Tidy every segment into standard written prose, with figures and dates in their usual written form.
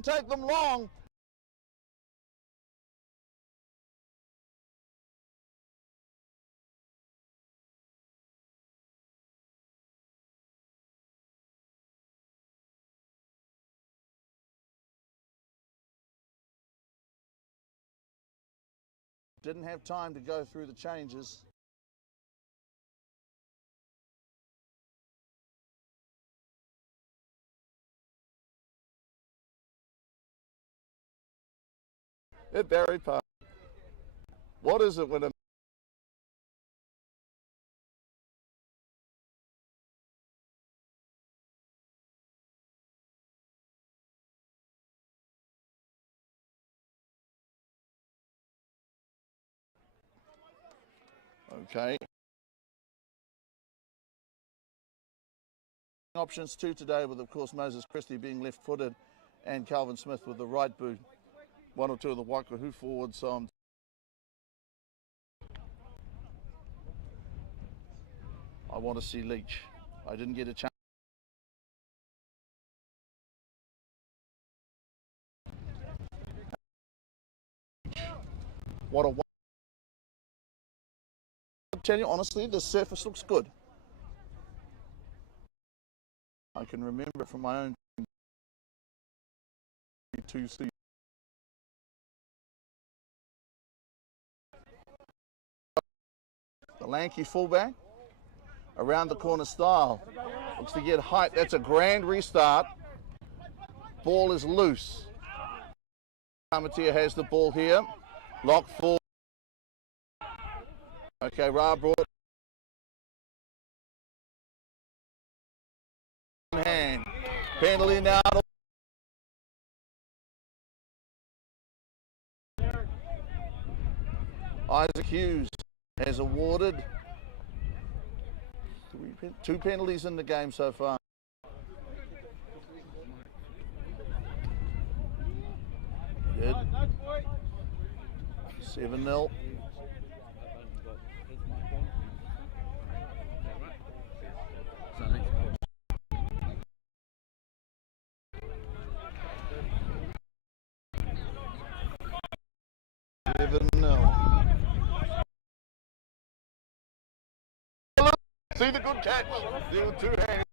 didn't take them long. Didn't have time to go through the changes. At Barry Park. What is it when a okay. Options two today with, of course, Moses Christie being left-footed and Calvin Smith with the right boot. One or two of the Waikohu forwards on. I want to see Leach. I didn't get a chance. What a... I'll tell you honestly, the surface looks good. I can remember from my own 2 seasons. The lanky fullback around the corner style. Looks to get height. That's a grand restart. Ball is loose. Kamatia has the ball here. Lock forward. Okay, Ra brought hand. Penalty now. Isaac Hughes has awarded 2 penalties in the game so far. Good. 7-0. See the good catch. The 2 hands.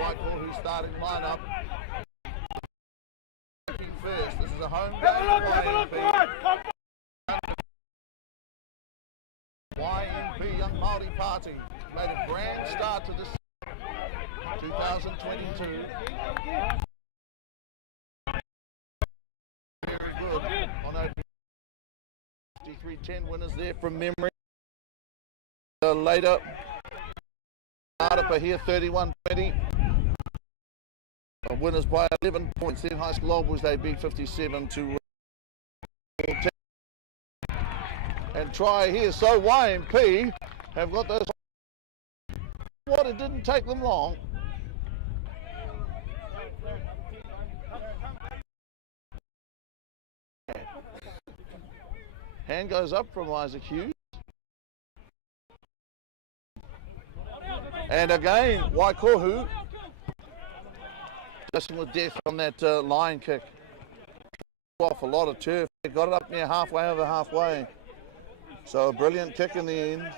Waikohu starting lineup. First, this is a home game. YMP Young Māori Party made a grand start to this 2022. Very good on opening. 53-10 winners there from memory. Later, Arapa here 31-20. Winners by 11 points. Then High School Old Boys, they beat 57 to 10. And try here. So YMP have got those. What, it didn't take them long. Hand goes up from Isaac Hughes. And again, Waikohu just with death on that line kick. Off a lot of turf. They got it up near halfway, over halfway. So a brilliant kick in the end.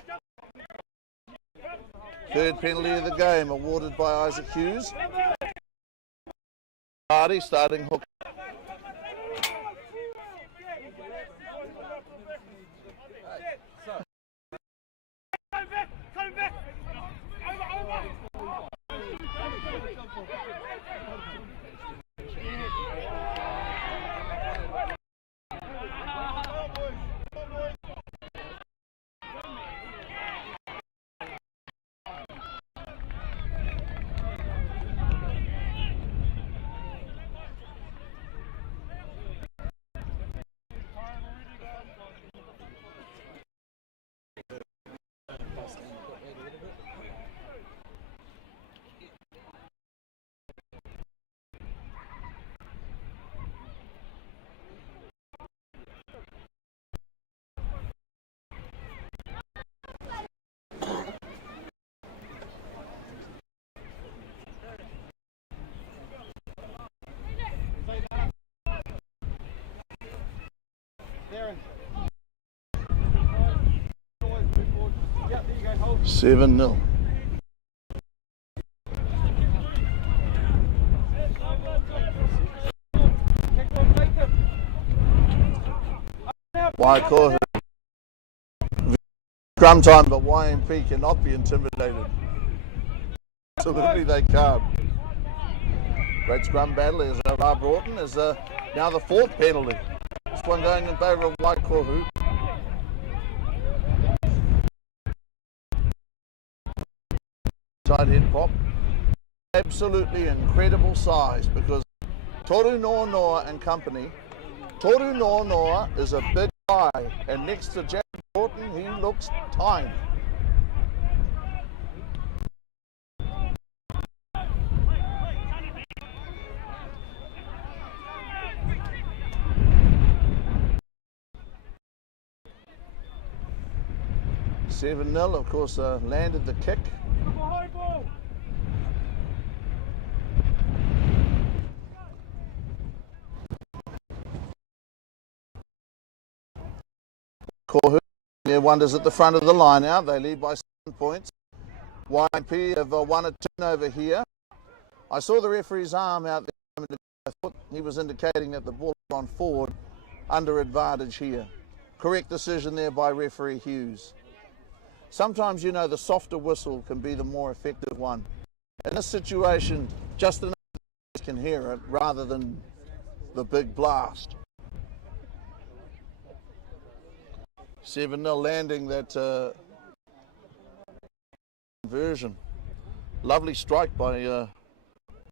3rd penalty of the game awarded by Isaac Hughes. Hardy starting hook. 7-0. Waikohu. Scrum time, but YMP cannot be intimidated. Absolutely they can't. Great scrum battle as Rob Broughton is now the fourth penalty. This one going in favour of Waikohu. Tight head pop. Absolutely incredible size because Toru Noa and company. Toru Noa is a big guy, and next to Jack Broughton, he looks tiny. (7-0), of course, landed the kick. Kohu, their wonders at the front of the line now. They lead by 7 points. YMP have won a turnover here. I saw the referee's arm out there. I thought he was indicating that the ball had gone forward under advantage here. Correct decision there by referee Hughes. Sometimes, you know, the softer whistle can be the more effective one. In this situation, just enough can hear it rather than the big blast. 7-0 landing that conversion. Lovely strike by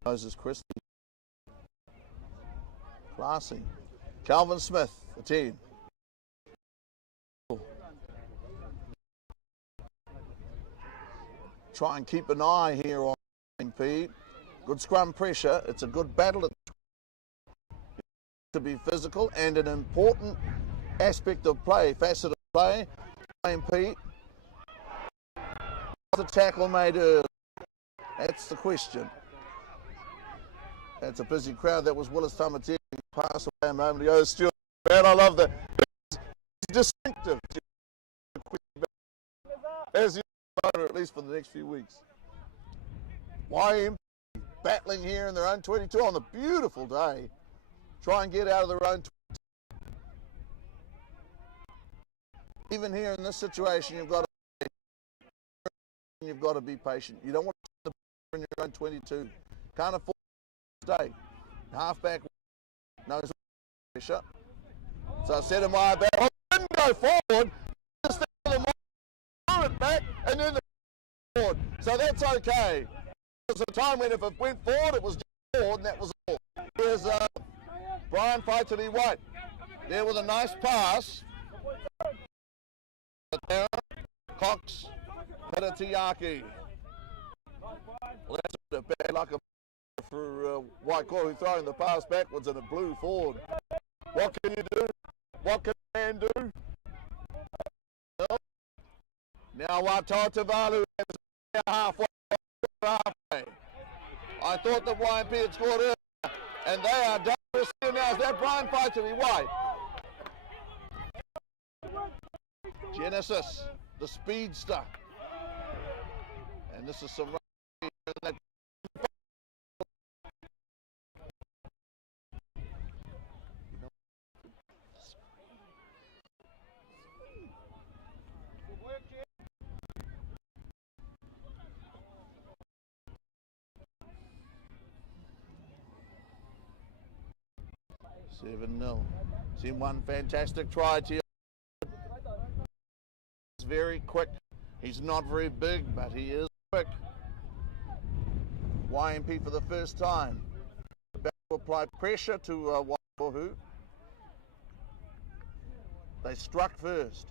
Moses Christie. Classy. Calvin Smith, the 10. Try and keep an eye here on MP. Good scrum pressure. It's a good battle to be physical and an important aspect of play, facet of play. MP. The tackle made early. That's the question. That's a busy crowd. That was Willis Tamatiri passed away a moment ago. Stuart, man, I love that. It's distinctive. As you know, at least for the next few weeks. YMP battling here in their own 22 on the beautiful day. Try and get out of their own 22. Even here in this situation, you've got to be patient. You don't want to put the in your own 22. Can't afford to stay. Halfback knows pressure. So I said to my back, I didn't go forward. Just throw it back and then the forward. So that's okay. There was a time when if it went forward, it was forward, and that was all. Here's Brian Faituli White. There with a nice pass. Cox, Petatiaki. Well, that's a bad luck for Waikohu throwing the pass backwards and it blew forward. What can you do? What can a man do? Now Watoa Tavalu is halfway. I thought that YMP had scored earlier, and they are dangerous here now. Is that Brian Faituli White? Genesis, the speedster. And this is some rugby. (7-0). Seen one fantastic try to very quick. He's not very big, but he is quick. YMP for the first time. About to apply pressure to Waikohu. They struck first.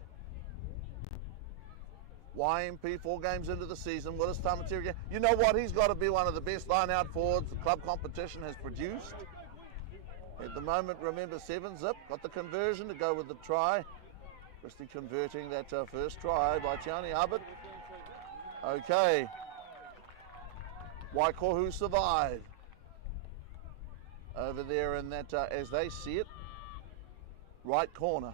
YMP 4 games into the season. Willis Tamatiri. You know what? He's got to be one of the best line-out forwards the club competition has produced. At the moment, remember 7-zip. Got the conversion to go with the try. Christie converting that first try by Tiani Hubbard. Okay. Waikohu survived. Over there in that, as they see it, right corner.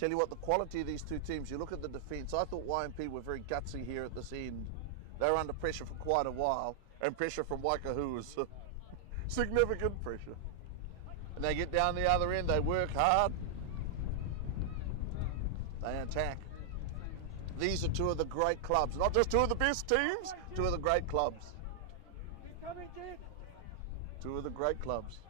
Tell you what, the quality of these two teams, you look at the defence, I thought YMP were very gutsy here at this end. They were under pressure for quite a while, and pressure from Waikohu was significant pressure. And they get down the other end, they work hard, they attack. These are two of the great clubs, not just two of the best teams, two of the great clubs. Two of the great clubs.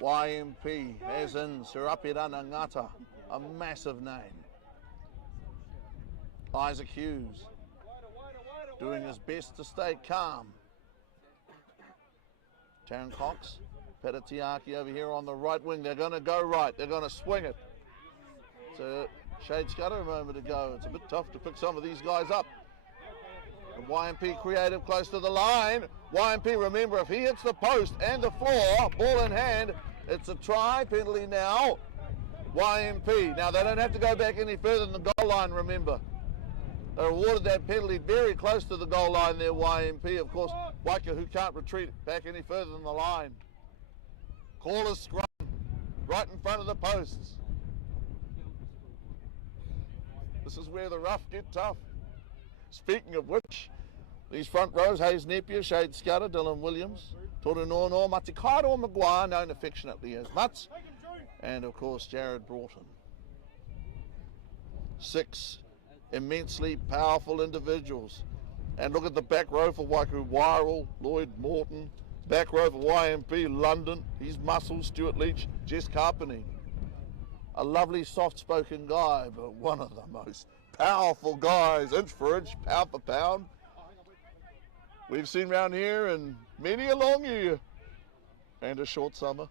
YMP has in Serapirana Ngata, a massive name. Isaac Hughes doing his best to stay calm. Taryn Cox, Peratiaki over here on the right wing. They're going to go right. They're going to swing it. So Shade Scudder a moment ago. It's a bit tough to pick some of these guys up. And YMP creative close to the line. YMP, remember, if he hits the post and the floor, ball in hand, it's a try. Penalty now. YMP. Now, they don't have to go back any further than the goal line, remember. They awarded that penalty very close to the goal line there, YMP. Of course, Waikohu can't retreat back any further than the line. Corner scrum right in front of the posts. This is where the rough get tough. Speaking of which, these front rows, Hayes Napier, Shade Scudder, Dylan Williams, Torinono, Matikairo Maguire, known affectionately as Mutz, and of course Jared Broughton. 6 immensely powerful individuals. And look at the back row for Waikohu, Wirral, Lloyd Morton. Back row for YMP, London, he's muscle, Stuart Leach, Jess Carpeney. A lovely soft-spoken guy, but one of the most powerful guys, inch for inch, pound for pound, we've seen round here in many a long year and a short summer.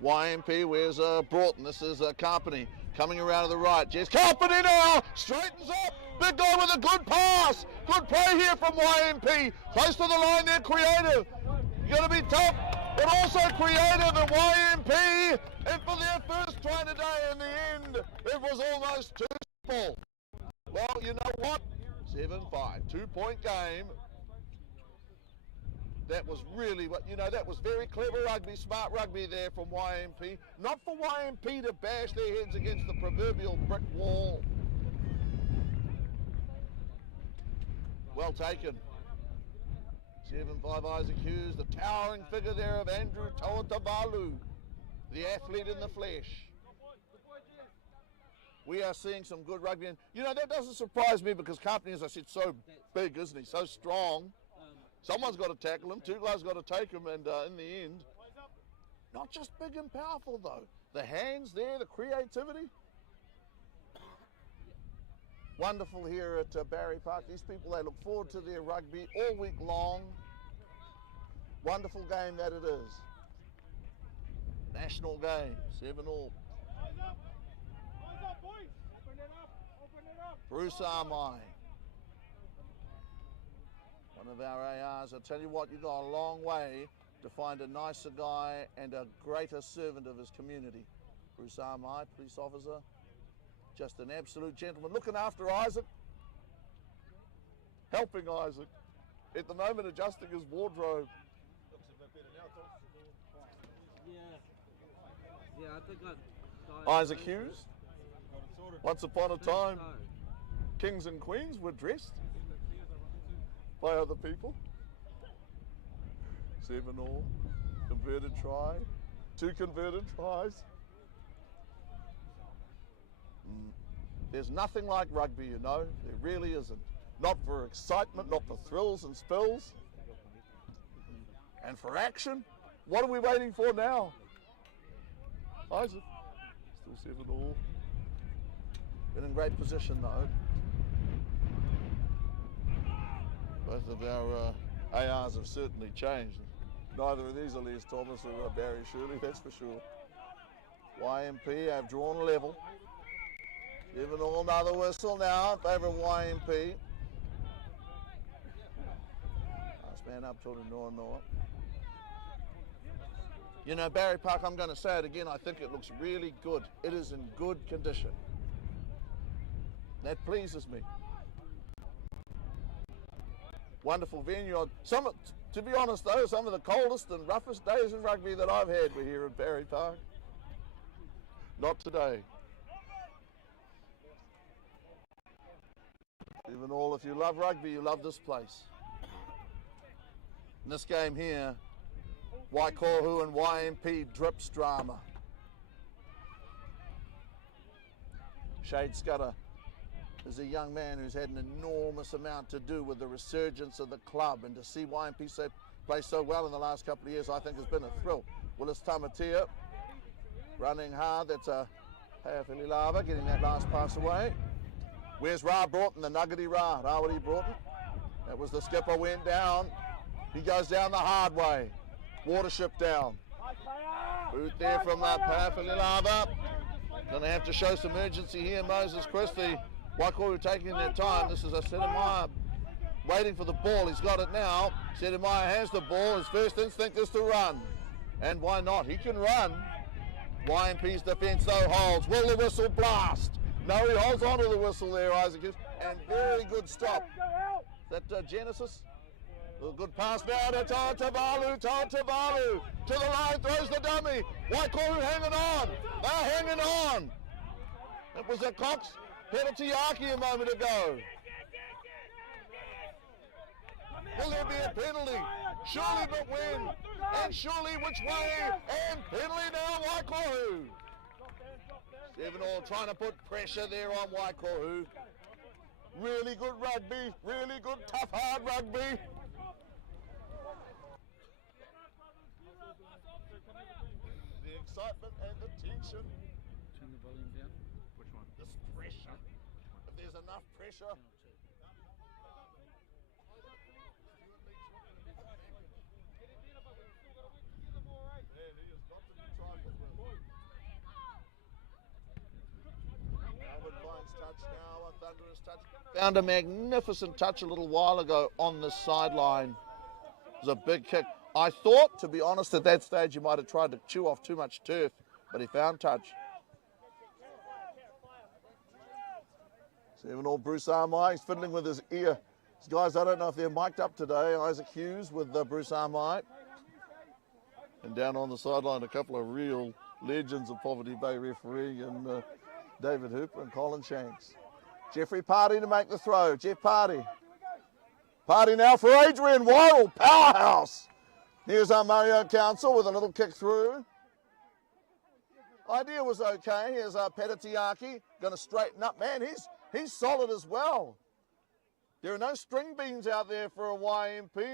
YMP, where's Broughton? This is Carpeney coming around to the right. Jess Carpeney now straightens up. Big guy with a good pass. Good play here from YMP. Close to the line there, creative. You got to be tough, but also creative at YMP. And for their first try today, in the end, it was almost too simple. Well, you know what? 7-5, 2-point game. That was really what, you know, that was very clever rugby, smart rugby there from YMP. Not for YMP to bash their heads against the proverbial brick wall. Well taken. 7-5 Isaac Hughes, the towering figure there of Andrew Tawatavalu, the athlete in the flesh. We are seeing some good rugby, and you know, that doesn't surprise me because Carpeney, as I said, so big, isn't he? So strong. Someone's got to tackle him, two guys got to take him, and in the end, not just big and powerful though. The hands there, the creativity. Wonderful here at Barry Park. These people, they look forward to their rugby all week long. Wonderful game that it is. National game, 7-all. Bruce Armai. One of our ARs. I'll tell you what, you've got a long way to find a nicer guy and a greater servant of his community. Bruce Armai, police officer. Just an absolute gentleman, looking after Isaac, helping Isaac. At the moment, adjusting his wardrobe. Looks a bit better now, Tom. Yeah, I think Isaac Hughes. Once upon a time, kings and queens were dressed by other people. 7-all, converted try, 2 converted tries. There's nothing like rugby, you know, there really isn't. Not for excitement, not for thrills and spills. And for action, what are we waiting for now? Isaac, still 7-all. Been in great position though. Both of our ARs have certainly changed. Neither of these are Les Thomas or Barry Shirley, that's for sure. YMP have drawn a level. 7-all, another whistle now in favour of YMP. Last man up till the Noa. You know, Barry Park, I'm going to say it again, I think it looks really good. It is in good condition. That pleases me. Wonderful venue. To be honest though, some of the coldest and roughest days in rugby that I've had were here in Barry Park. Not today. Even all, if you love rugby, you love this place. In this game here, Waikohu and YMP drips drama. Shade Scudder is a young man who's had an enormous amount to do with the resurgence of the club, and to see YMP play so well in the last couple of years, I think has been a thrill. Willis Tamatea running hard. That's a Tairāwhiti Lava getting that last pass away. Where's Ra Broughton, the nuggety Ra? Rawati Broughton. That was the skipper, went down. He goes down the hard way. Watership down. Boot there from that Tairāwhiti Lava. Going to have to show some urgency here. Moses Christie, Waikohu taking their time. This is a Sedemaya waiting for the ball. He's got it now. Sedemaya has the ball. His first instinct is to run. And why not? He can run. YMP's defence though holds. Will the whistle blast? No, he holds on to the whistle there, Isaac. And very good stop. That Genesis? A good pass now to Tairāwhiti. Tairāwhiti to the line, throws the dummy. Waikohu hanging on. They're hanging on. It was a Cox penalty a moment ago. Will there be a penalty? Surely but when? And surely which way? And penalty now, Waikohu. 7-all trying to put pressure there on Waikohu. Really good rugby, really good tough hard rugby. The excitement and the tension. Turn the volume down. Which one? This pressure. If there's enough pressure. Now a thunderous touch. Found a magnificent touch a little while ago on the sideline. It was a big kick. I thought, to be honest, at that stage he might have tried to chew off too much turf, but he found touch. 7-all Bruce Armai, he's fiddling with his ear. These guys, I don't know if they're mic'd up today. Isaac Hughes with Bruce Armai. And down on the sideline, a couple of real legends of Poverty Bay refereeing, and David Hooper and Colin Shanks. Jeffrey Party to make the throw. Jeff Party. Party now for Adrian Worrell, powerhouse. Here's our Mario Council with a little kick through. Idea was okay. Here's our Petatiaki, going to straighten up. Man, he's solid as well. There are no string beans out there for a YMP.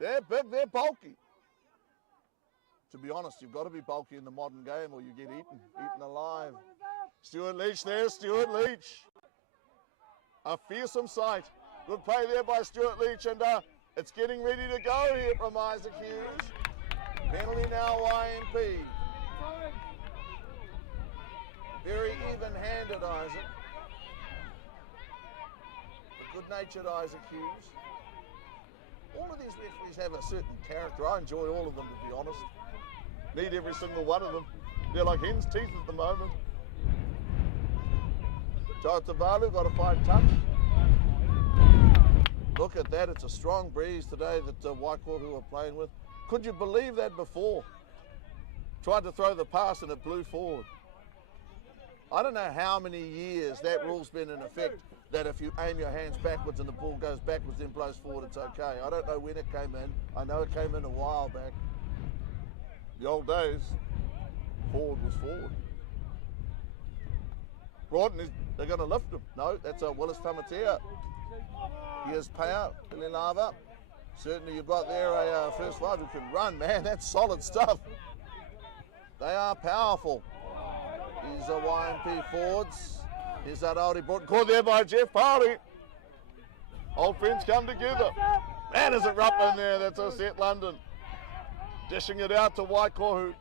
They're big, they're bulky. To be honest, you've got to be bulky in the modern game or you get eaten alive. Stuart Leach there, Stuart Leach. A fearsome sight. Good play there by Stuart Leach, and it's getting ready to go here from Isaac Hughes. Penalty now, YMP. Very even-handed, Isaac. But good-natured Isaac Hughes. All of these referees have a certain character. I enjoy all of them, to be honest. Need every single one of them. They're like hen's teeth at the moment. Tairāwhiti got a fine touch. Look at that, it's a strong breeze today that Waikohu are playing with. Could you believe that before? Tried to throw the pass and it blew forward. I don't know how many years that rule's been in effect, that if you aim your hands backwards and the ball goes backwards then blows forward, it's okay. I don't know when it came in. I know it came in a while back. The old days, forward was forward. Broughton, they're going to lift him. No, that's a Willis Tamatea. Here's Paya, Lava. Certainly you've got there a first five who can run, man. That's solid stuff. They are powerful. These are YMP forwards. Here's that already brought caught there by Jeff Party. Old friends come together. Man, is it rough in there? That's a set London. Dishing it out to Waikohu.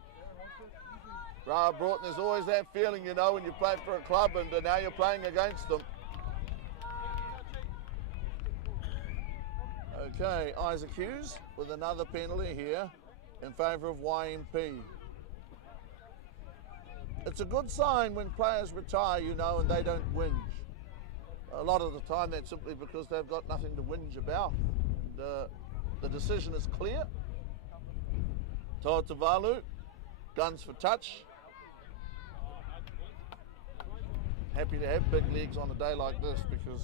Ra Broughton, there's always that feeling, you know, when you play for a club and now you're playing against them. Okay, Isaac Hughes with another penalty here in favour of YMP. It's a good sign when players retire, you know, and they don't whinge. A lot of the time that's simply because they've got nothing to whinge about. the decision is clear. Tairāwhiti, guns for touch. Happy to have big legs on a day like this because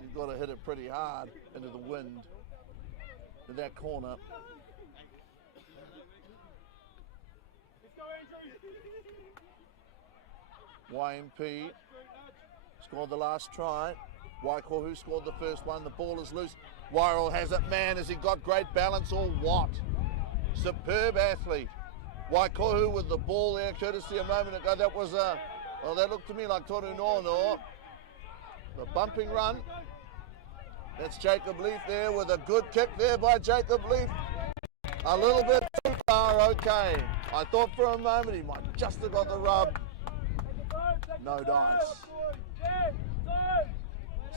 you've got to hit it pretty hard into the wind in that corner. YMP scored the last try. Waikohu scored the first one. The ball is loose. Wairau has it. Man, has he got great balance or what? Superb athlete. Waikohu with the ball there, courtesy a moment ago. That was a, well, that looked to me like Toru Nono. The bumping run. That's Jacob Leaf there with a good kick there by Jacob Leaf. A little bit too far, okay. I thought for a moment he might just have got the rub. No dice.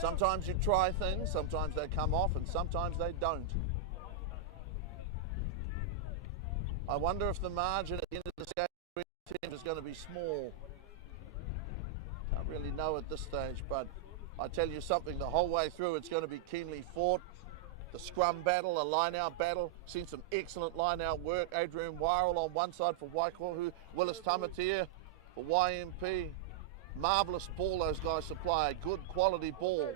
Sometimes you try things, sometimes they come off and sometimes they don't. I wonder if the margin at the end of the game is going to be small. Can't really know at this stage, but I tell you something, the whole way through it's going to be keenly fought. The scrum battle, a line-out battle. Seen some excellent line-out work. Adrian Wairau on one side for Waikohu, Willis Tamatea for YMP. Marvellous ball those guys supply, a good quality ball.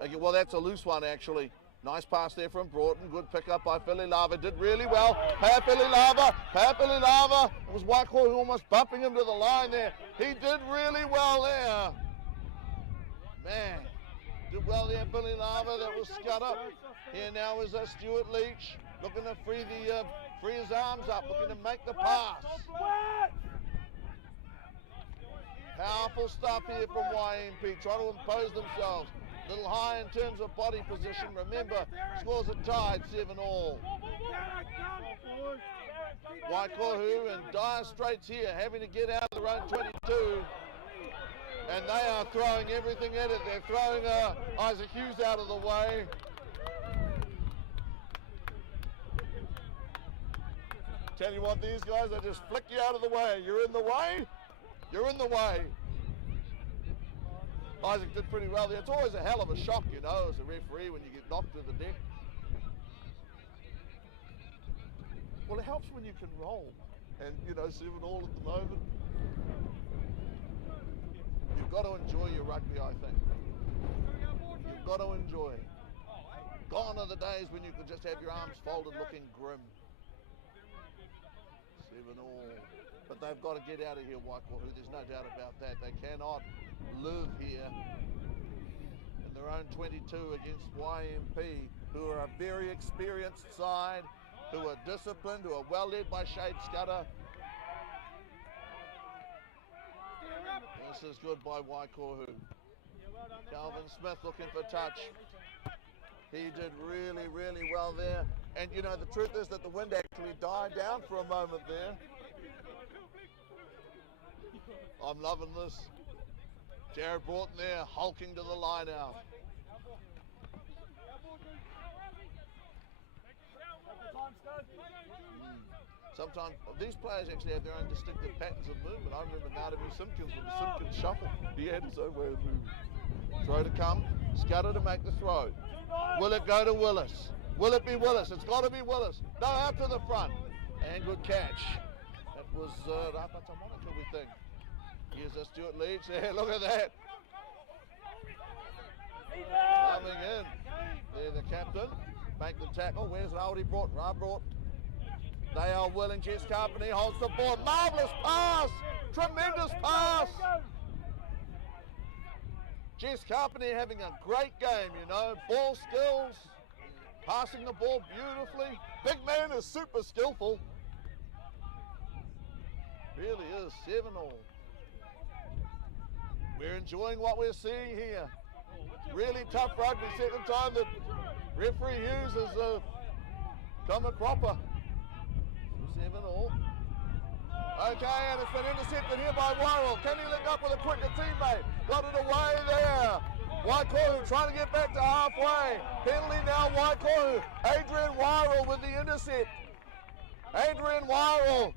Okay, well, that's a loose one actually. Nice pass there from Broughton, good pick up by Philly Lava, did really well. Philly Lava. It was Waikohu almost bumping him to the line there. He did really well there. Man, did well there, Philly Lava, that was Scudder. Here now is Stuart Leach, looking to free his arms up, looking to make the pass. Powerful stuff here from YMP, trying to impose themselves. A little high in terms of body position. Remember, scores are tied 7-all. Waikohu and Dire Straits here having to get out of their own 22. And they are throwing everything at it. They're throwing Isaac Hughes out of the way. Tell you what, these guys, they just flick you out of the way. You're in the way. You're in the way. Isaac did pretty well there. It's always a hell of a shock, you know, as a referee when you get knocked to the deck. Well, it helps when you can roll. And, you know, 7-all at the moment. You've got to enjoy your rugby, I think. You've got to enjoy it. Gone are the days when you could just have your arms folded looking grim. 7-all. But they've got to get out of here, Waikohu. There's no doubt about that. They cannot live here in their own 22 against YMP, who are a very experienced side, who are disciplined, who are well led by Shade Scudder. This is good by Waikohu. Calvin Smith looking for touch. He did really, really well there. And you know, the truth is that the wind actually died down for a moment there. I'm loving this. Jared Broughton there, hulking to the line out. Sometimes these players actually have their own distinctive patterns of movement. I remember Naomi Simpkins with the Simpkins shuffle. He had his own way of moving. Throw to come, Scudder to make the throw. Will it go to Willis? Will it be Willis? It's got to be Willis. No, out to the front. And good catch. That was Rapata Monica, we think. Here's a Stuart Leach there, look at that. Coming in. There the captain. Make the tackle. Where's Raudi Broughton? Broughton. They are willing. Jess Carpenter holds the ball. Marvellous pass. Tremendous pass. Jess Carpenter having a great game, you know. Ball skills. Passing the ball beautifully. Big man is super skillful. Really is. 7-all. We're enjoying what we're seeing here. Really tough rugby. Second time that referee Hughes has come a cropper. 7-all. Okay, and it's been intercepted here by Wairau. Can he link up with a quicker teammate? Got it away there. Waikohu trying to get back to halfway. Penalty now, Waikohu. Adrian Wairau with the intercept. Adrian Wairau,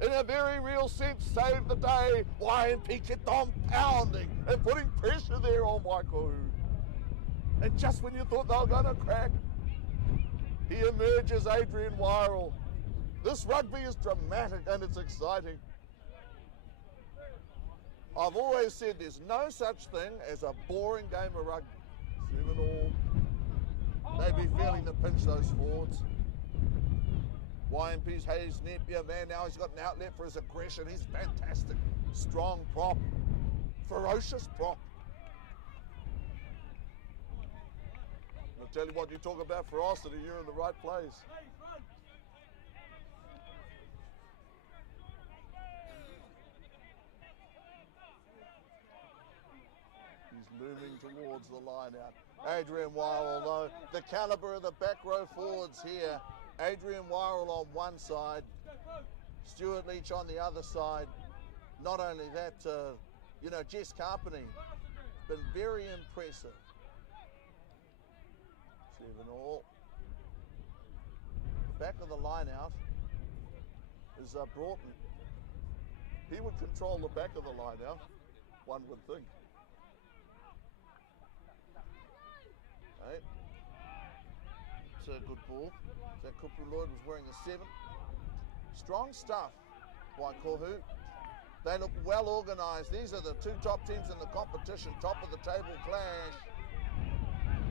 in a very real sense, saved the day. YMP kept on pounding and putting pressure there on Waikohu. And just when you thought they were going to crack, he emerges, Adrian Wirral. This rugby is dramatic and it's exciting. I've always said there's no such thing as a boring game of rugby. 7-all. They'd be feeling the pinch, those forwards. YMP's Hayes Napier, man, now he's got an outlet for his aggression. He's fantastic. Strong prop. Ferocious prop. I'll tell you what, you talk about ferocity, you're in the right place. He's moving towards the line out. Adrian Wirral, though, the calibre of the back row forwards here. Adrian Wirral on one side, Stuart Leach on the other side. Not only that, you know, Jess Carpeney, been very impressive. 7-all. The back of the line out is Broughton. He would control the back of the line out, one would think. Right. It's a good ball. So Kupu Lloyd was wearing the 7. Strong stuff, Waikohu. They look well organised. These are the two top teams in the competition, top of the table clash.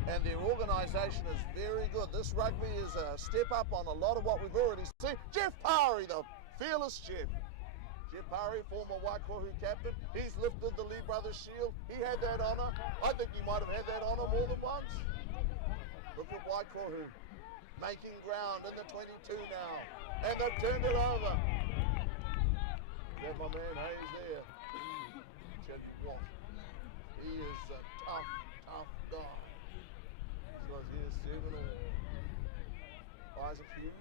And their organisation is very good. This rugby is a step up on a lot of what we've already seen. Jeff Parry, the fearless Jeff. Jeff Parry, former Waikohu captain. He's lifted the Lee Brothers shield. He had that honour. I think he might have had that honour more than once. Look at Waikohu making ground in the 22 now. And they've turned it over. Got my man Hayes there. Chadwick Watt. He is a tough, tough guy. So here's 7-all. Isaac Hughes.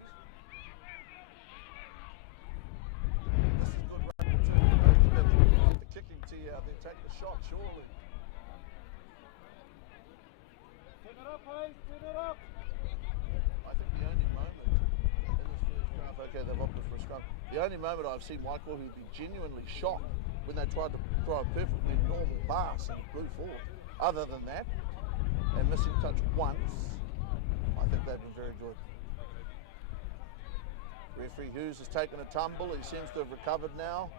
This is good rugby too. The kicking tee out there, take the shot, surely. Turn it up, Hayes, turn it up. I think the only moment in this first half, okay, they've opted for a scrum. The only moment I've seen Waikohu be genuinely shocked when they tried to throw a perfectly normal pass and it blew forward. Other than that, and missing touch once, I think they've been very good. Referee Hughes has taken a tumble. He seems to have recovered now.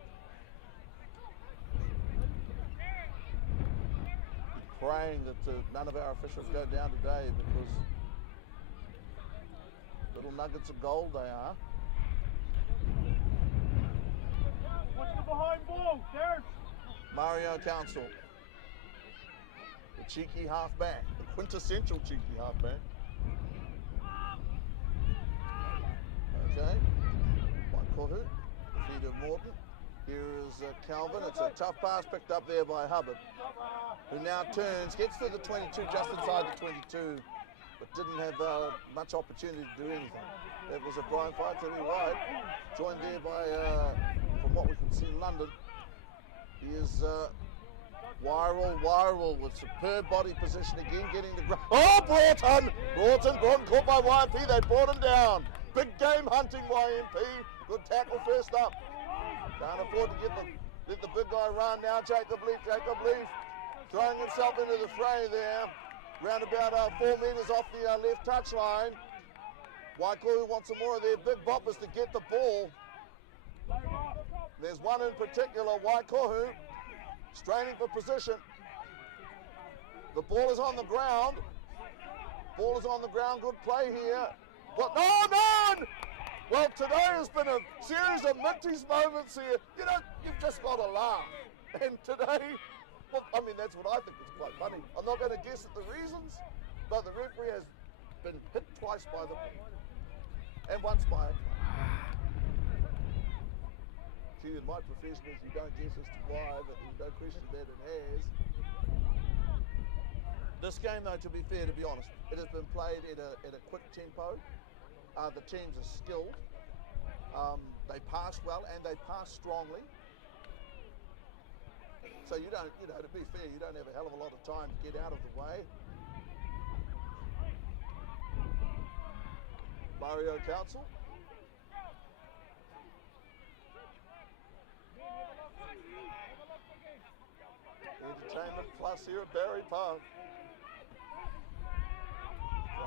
Praying that none of our officials go down today because little nuggets of gold they are. What's the behind ball, Darren? Mario Council, the cheeky halfback, the quintessential cheeky halfback. Okay, Waikohu, the feed of Morton. Here is Calvin. It's a tough pass picked up there by Hubbard, who now turns, gets to the 22, just inside the 22, but didn't have much opportunity to do anything. That was a Brian Fight to the right, joined there by, from what we can see in London, he is Wirral with superb body position again, getting the ground. Oh, Broughton caught by YMP, they brought him down. Big game hunting YMP, good tackle first up. Can't afford to let the big guy run now. Jacob Leaf throwing himself into the fray there. Round about 4 metres off the left touchline. Waikohu wants some more of their big boppers to get the ball. There's one in particular, Waikohu, straining for position. The ball is on the ground. Good play here. But no, none! Well, today has been a series of Minty's moments here. You know, you've just got to laugh. And today, well, I mean, that's what I think is quite funny. I'm not going to guess at the reasons, but the referee has been hit twice by the ball. And once by a play. See, in my profession, if you don't guess as to why, but there's no question that it has. This game, though, to be fair, to be honest, it has been played at a quick tempo. The teams are skilled. They pass well and they pass strongly. So you don't, to be fair, you don't have a hell of a lot of time to get out of the way. Mario Council. Entertainment Plus here at Barry Park.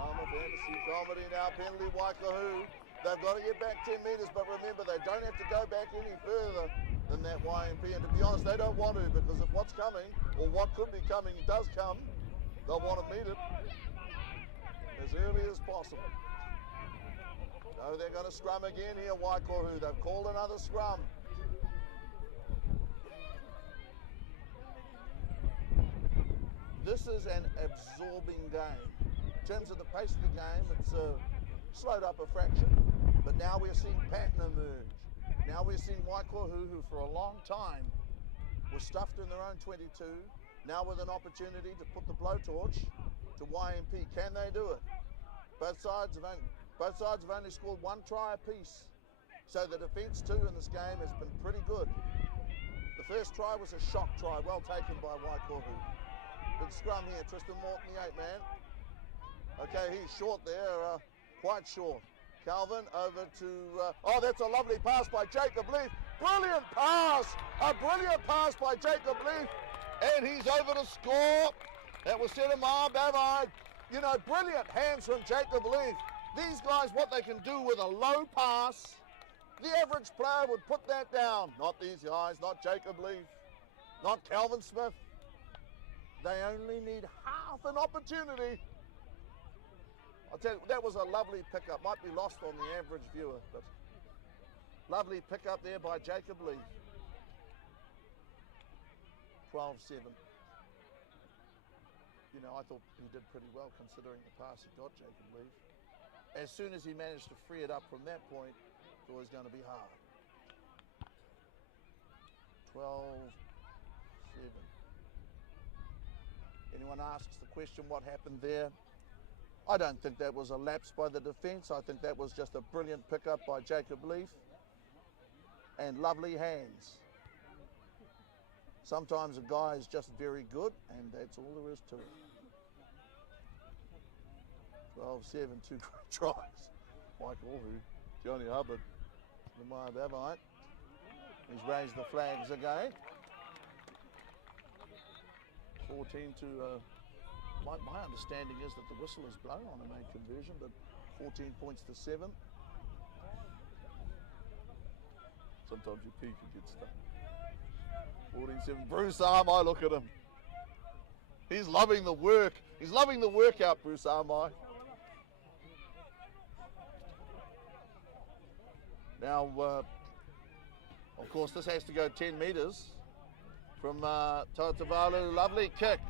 Drama, fantasy, comedy now, penalty, Waikohu. They've got to get back 10 metres, but remember, they don't have to go back any further than that YMP. And to be honest, they don't want to, because if what's coming, or what could be coming, does come, they'll want to meet it as early as possible. No, they're going to scrum again here, Waikohu. They've called another scrum. This is an absorbing game. In terms of the pace of the game, it's slowed up a fraction, but now we're seeing pattern emerge. Now we're seeing Waikohu, who for a long time was stuffed in their own 22, now with an opportunity to put the blowtorch to YMP. Can they do it? Both sides have only scored one try apiece, so the defence too in this game has been pretty good. The first try was a shock try, well taken by Waikohu. Big scrum here, Tristan Morton, the 8-man. Okay, he's short there, quite short. Calvin over to, oh, that's a lovely pass by Jacob Leaf. Brilliant pass! A brilliant pass by Jacob Leaf. And he's over to score. That was Sedemar Bavard. You know, brilliant hands from Jacob Leaf. These guys, what they can do with a low pass, the average player would put that down. Not these guys, not Jacob Leaf, not Calvin Smith. They only need half an opportunity. I'll tell you, that was a lovely pickup. Might be lost on the average viewer, but lovely pickup there by Jacob Leaf. 12-7. You know, I thought he did pretty well considering the pass he got, Jacob Leaf. As soon as he managed to free it up from that point, it was going to be hard. 12-7. Anyone asks the question what happened there? I don't think that was a lapse by the defence. I think that was just a brilliant pickup by Jacob Leaf. And lovely hands. Sometimes a guy is just very good, and that's all there is to it. 12-7, 2 great tries. Waikohu, Johnny Hubbard, Lamar Bavite. He's raised the flags again. 14 to, my understanding is that the whistle is blown on a made conversion, but 14 points to 7. Sometimes you peek and get stuck. 14-7, Bruce Armai, look at him. He's loving the work. He's loving the workout, Bruce Armai. Now, of course, this has to go 10 metres from Tairāwhiti. Lovely kick.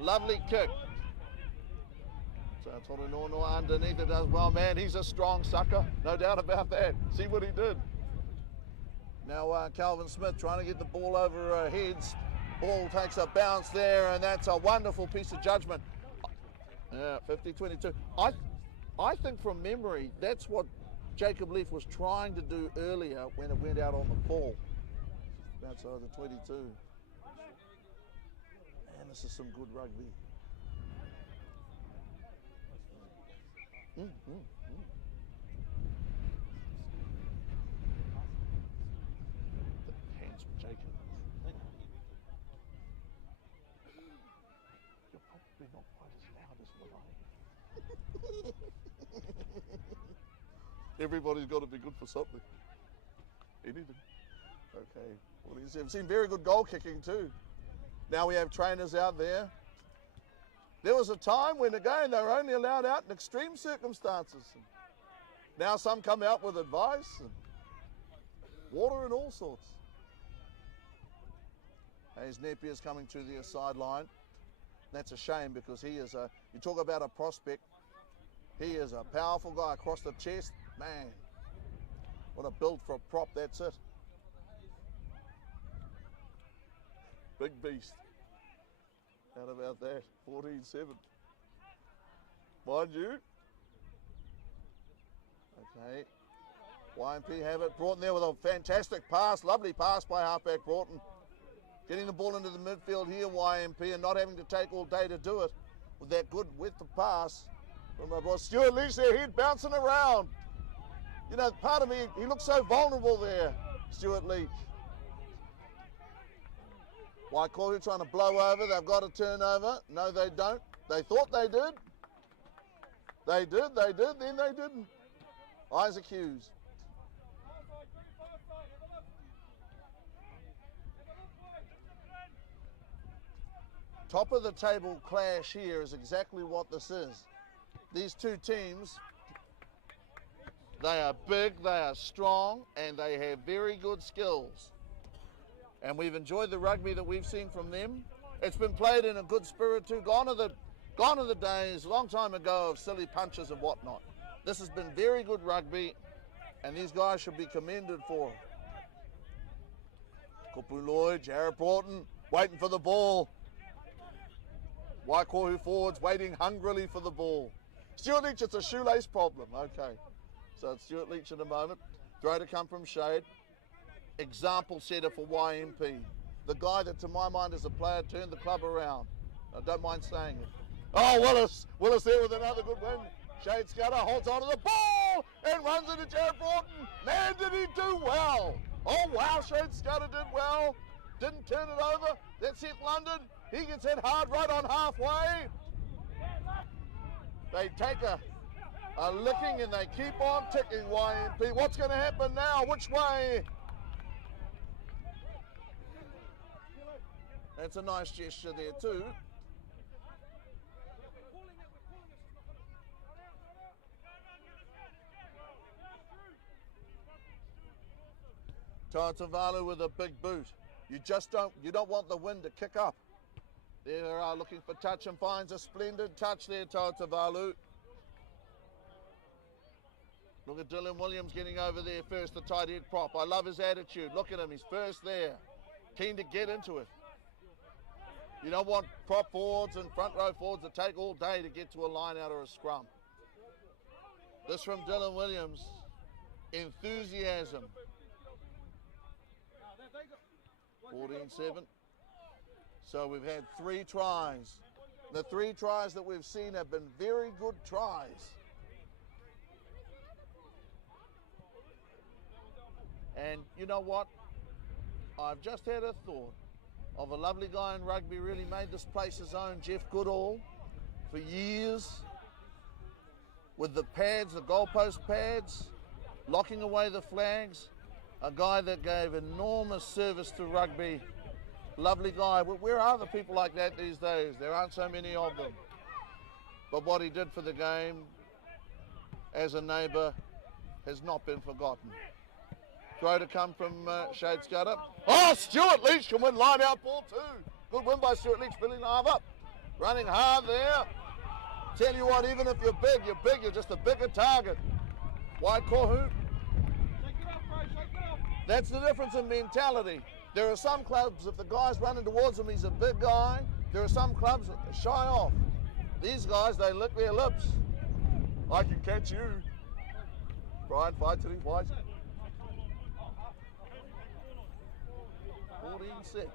Lovely kick. So Torinono underneath it does well. Man, he's a strong sucker. No doubt about that. See what he did. Now Calvin Smith trying to get the ball over heads. Ball takes a bounce there, and that's a wonderful piece of judgment. Yeah, 50-22. I think from memory, that's what Jacob Leaf was trying to do earlier when it went out on the ball. Outside the 22. Man, this is some good rugby. The hands from Jacob. You're probably not quite as loud as what I am. Everybody's got to be good for something. Anything. Okay. Well, we've seen very good goal kicking too. Now we have trainers out there. There was a time when, again, they were only allowed out in extreme circumstances. Now some come out with advice and water and all sorts. Hayes Napier's coming to the sideline. That's a shame because he is a, you talk about a prospect, he is a powerful guy across the chest. Man, what a build for a prop, that's it. Big beast. How about that? 14-7. Mind you. Okay. YMP have it. Broughton there with a fantastic pass. Lovely pass by halfback Broughton. Getting the ball into the midfield here, YMP, and not having to take all day to do it with that good width of pass from my boy Stuart Leach there, head bouncing around. You know, part of me, he looks so vulnerable there, Stuart Leach. Waikohu trying to blow over. They've got a turnover. No, they don't. They thought they did. They did, then they didn't. Isaac Hughes. Top of the table clash here is exactly what this is. These two teams, they are big, they are strong, and they have very good skills. And we've enjoyed the rugby that we've seen from them. It's been played in a good spirit too. Gone are the days, long time ago, of silly punches and whatnot. This has been very good rugby, and these guys should be commended for it. Kupu Lloyd, Jared Broughton, waiting for the ball. Waikohu forwards waiting hungrily for the ball. Stuart Leach, it's a shoelace problem. Okay, so it's Stuart Leach in a moment. Throw to come from Shade. Example setter for YMP. The guy that, to my mind, as a player, turned the club around. I don't mind saying it. Oh, Willis there with another good win. Shade Scudder holds on to the ball and runs into Jared Broughton. Man, did he do well. Oh, wow, Shade Scudder did well. Didn't turn it over. That's hit London. He gets hit hard right on halfway. They take a licking and they keep on ticking, YMP. What's going to happen now? Which way? That's a nice gesture there too. Tairāwhiti with a big boot. You don't want the wind to kick up. There they are looking for touch and finds a splendid touch there, Tairāwhiti. Look at Dylan Williams getting over there first, the tight head prop. I love his attitude. Look at him, he's first there. Keen to get into it. You don't want prop forwards and front row forwards to take all day to get to a line out or a scrum. This from Dylan Williams. Enthusiasm. 14-7. So we've had 3 tries. The 3 tries that we've seen have been very good tries. And you know what? I've just had a thought of a lovely guy in rugby, really made this place his own, Jeff Goodall, for years, with the pads, the goalpost pads, locking away the flags, a guy that gave enormous service to rugby. Lovely guy. Where are the people like that these days? There aren't so many of them. But what he did for the game as a neighbour has not been forgotten. Throw to come from Shade Scudder. Oh, Stuart Leach can win line out ball too. Good win by Stuart Leach, filling the half up. Running hard there. Tell you what, even if you're big, you're just a bigger target. Waikohu. That's the difference in mentality. There are some clubs, if the guy's running towards him, he's a big guy. There are some clubs that shy off. These guys, they lick their lips. I can catch you. Brian fights till he fights. 14-6.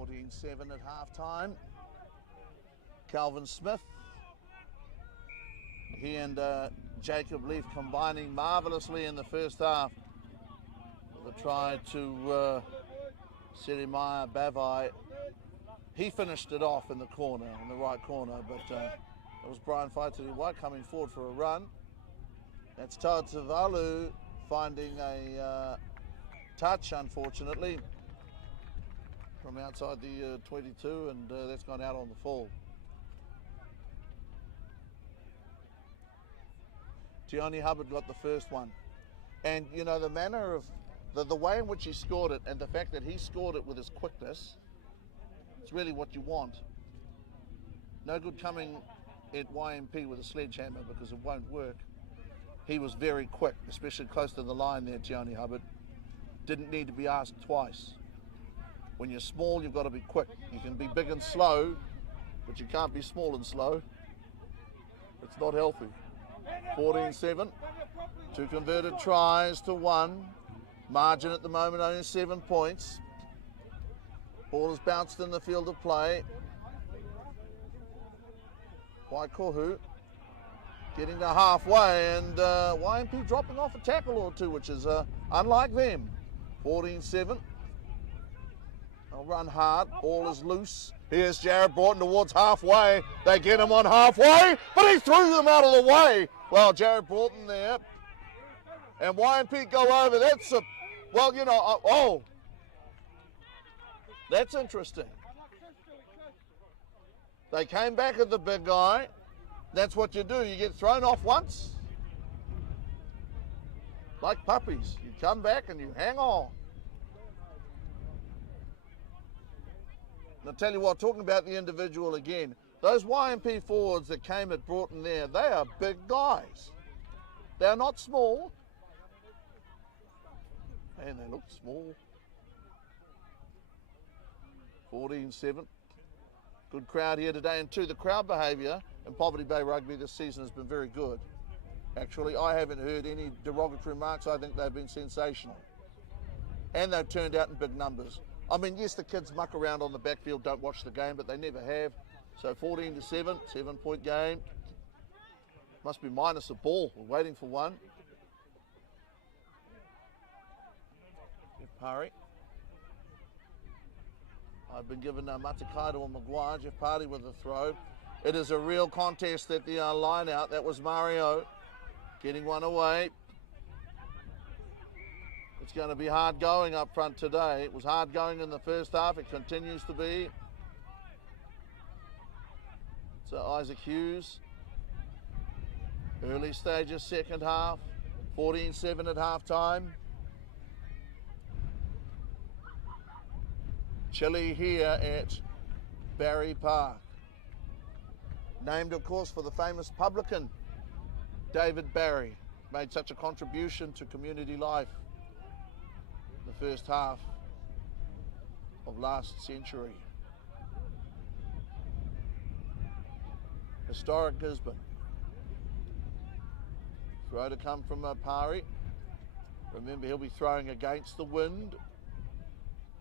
14-7 at half-time. Calvin Smith. He and Jacob Leaf combining marvellously in the first half. The try to Sirimiah Bavai. He finished it off in the corner, in the right corner, but it was Brian Faituri-White coming forward for a run. That's Toa Tuvalu finding a touch, unfortunately, from outside the 22, and that's gone out on the fall. Tioni Hubbard got the first one. And, you know, the manner of, the way in which he scored it, and the fact that he scored it with his quickness, it's really what you want. No good coming at YMP with a sledgehammer because it won't work. He was very quick, especially close to the line there, Tioni Hubbard. Didn't need to be asked twice. When you're small, you've got to be quick. You can be big and slow, but you can't be small and slow. It's not healthy. 14-7. 2 converted tries to 1. Margin at the moment only 7 points. Ball is bounced in the field of play. Waikohu getting to halfway, and YMP dropping off a tackle or two, which is unlike them. 14-7. They'll run hard. Ball is loose. Here's Jared Broughton towards halfway. They get him on halfway, but he threw them out of the way. Well, Jared Broughton there. And YMP go over. That's a, well, you know, oh. That's interesting. They came back at the big guy. That's what you do. You get thrown off once. Like puppies. You come back and you hang on. And I'll tell you what, talking about the individual again, those YMP forwards that came at Broughton there, they are big guys. They're not small. And they look small. 14-7. Good crowd here today, and too, the crowd behaviour in Poverty Bay Rugby this season has been very good. Actually, I haven't heard any derogatory remarks. I think they've been sensational. And they've turned out in big numbers. I mean, yes, the kids muck around on the backfield, don't watch the game, but they never have. So 14-7, 7-point game. Must be minus a ball. We're waiting for one. Jeff Parry. I've been given Matakaito or Maguire. Jeff Parry with the throw. It is a real contest at the line out. That was Mario getting one away. It's going to be hard going up front today. It was hard going in the first half. It continues to be. So Isaac Hughes. Early stages, second half. 14-7 at half time. Chilly here at Barry Park. Named, of course, for the famous publican, David Barry. Made such a contribution to community life in the first half of last century. Historic Gisborne. Throw to come from Parry. Remember, he'll be throwing against the wind.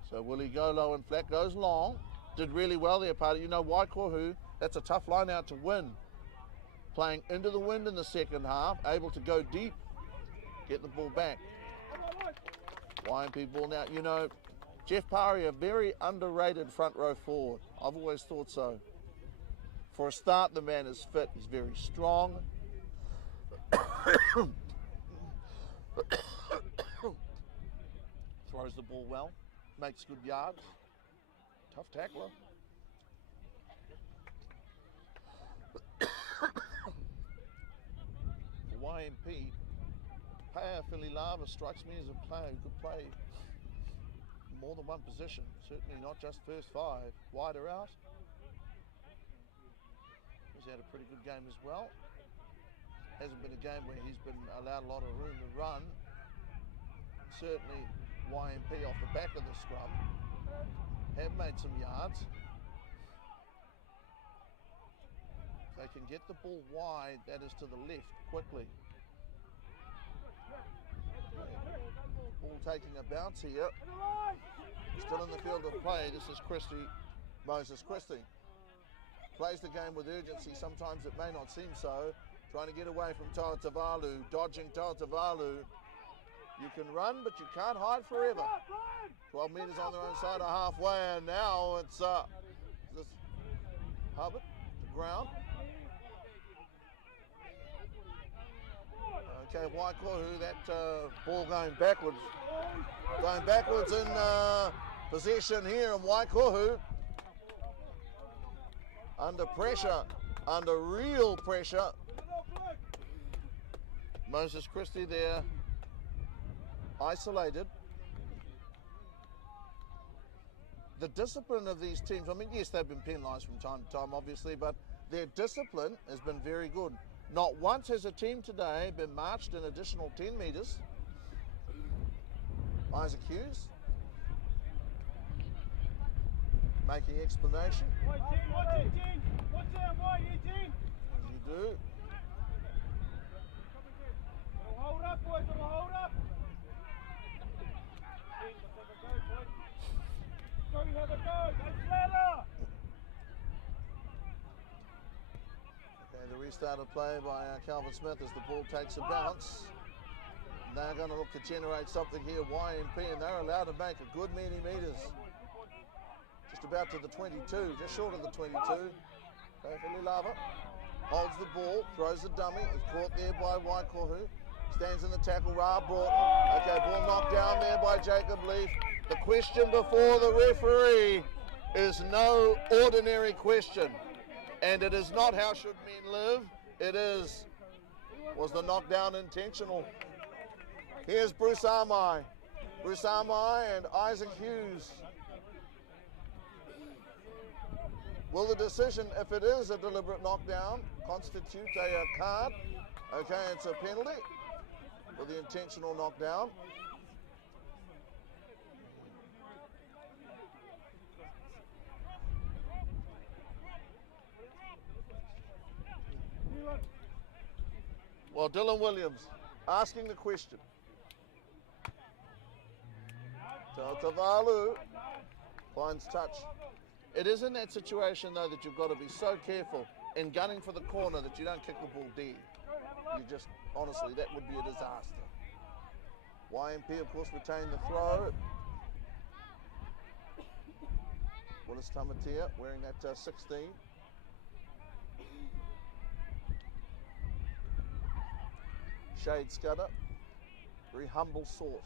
So will he go low and flat? Goes long. Did really well there, Parry. You know, Waikohu, that's a tough line out to win. Playing into the wind in the second half, able to go deep, get the ball back. YMP ball now. You know, Jeff Parry, a very underrated front row forward. I've always thought so. For a start, the man is fit. He's very strong. Throws the ball well. Makes good yards. Tough tackler. For YMP, Pea Fililava strikes me as a player who could play more than one position. Certainly not just first five. Wider out. He's had a pretty good game as well. Hasn't been a game where he's been allowed a lot of room to run. Certainly YMP off the back of the scrum have made some yards. They can get the ball wide, that is to the left, quickly. Ball taking a bounce here. Still in the field of play. This is Christie, Moses Christie. Plays the game with urgency. Sometimes it may not seem so. Trying to get away from Tairāwhiti, dodging Tairāwhiti. You can run, but you can't hide forever. 12 metres on their own side of halfway, and now it's this Hubbard, ground. Okay, Waikohu, that ball going backwards. Going backwards in possession here, and Waikohu under pressure, under real pressure. Moses Christie there, isolated. The discipline of these teams, I mean, yes, they've been penalised from time to time, obviously, but their discipline has been very good. Not once has a team today been marched an additional 10 metres. Isaac Hughes making explanation. Watch it, Gene. Watch out, wide here, Gene. As you do. It'll hold up, boys. It'll hold up. Gene, let's have a go, boys. Go, have a go. Go flatter. Okay, the restart of play by Calvin Smith as the ball takes a bounce. They're going to look to generate something here, YMP, and they're allowed to make a good many metres. Just about to the 22, just short of the 22. Tairāwhiti holds the ball, throws the dummy, is caught there by Waikohu. Stands in the tackle, Ra brought. Okay, ball knocked down there by Jacob Leaf. The question before the referee is no ordinary question. And it is not how should men live. It is, was the knockdown intentional? Here's Bruce Armai. Bruce Armai and Isaac Hughes. Will the decision, if it is a deliberate knockdown, constitute a card? Okay, it's a penalty for the intentional knockdown. Well, Dylan Williams asking the question. Tairāwhiti finds touch. It is in that situation, though, that you've got to be so careful in gunning for the corner that you don't kick the ball dead. You just, honestly, that would be a disaster. YMP, of course, retained the throw. Willis Tamatea wearing that 16. Shade Scudder, very humble sort.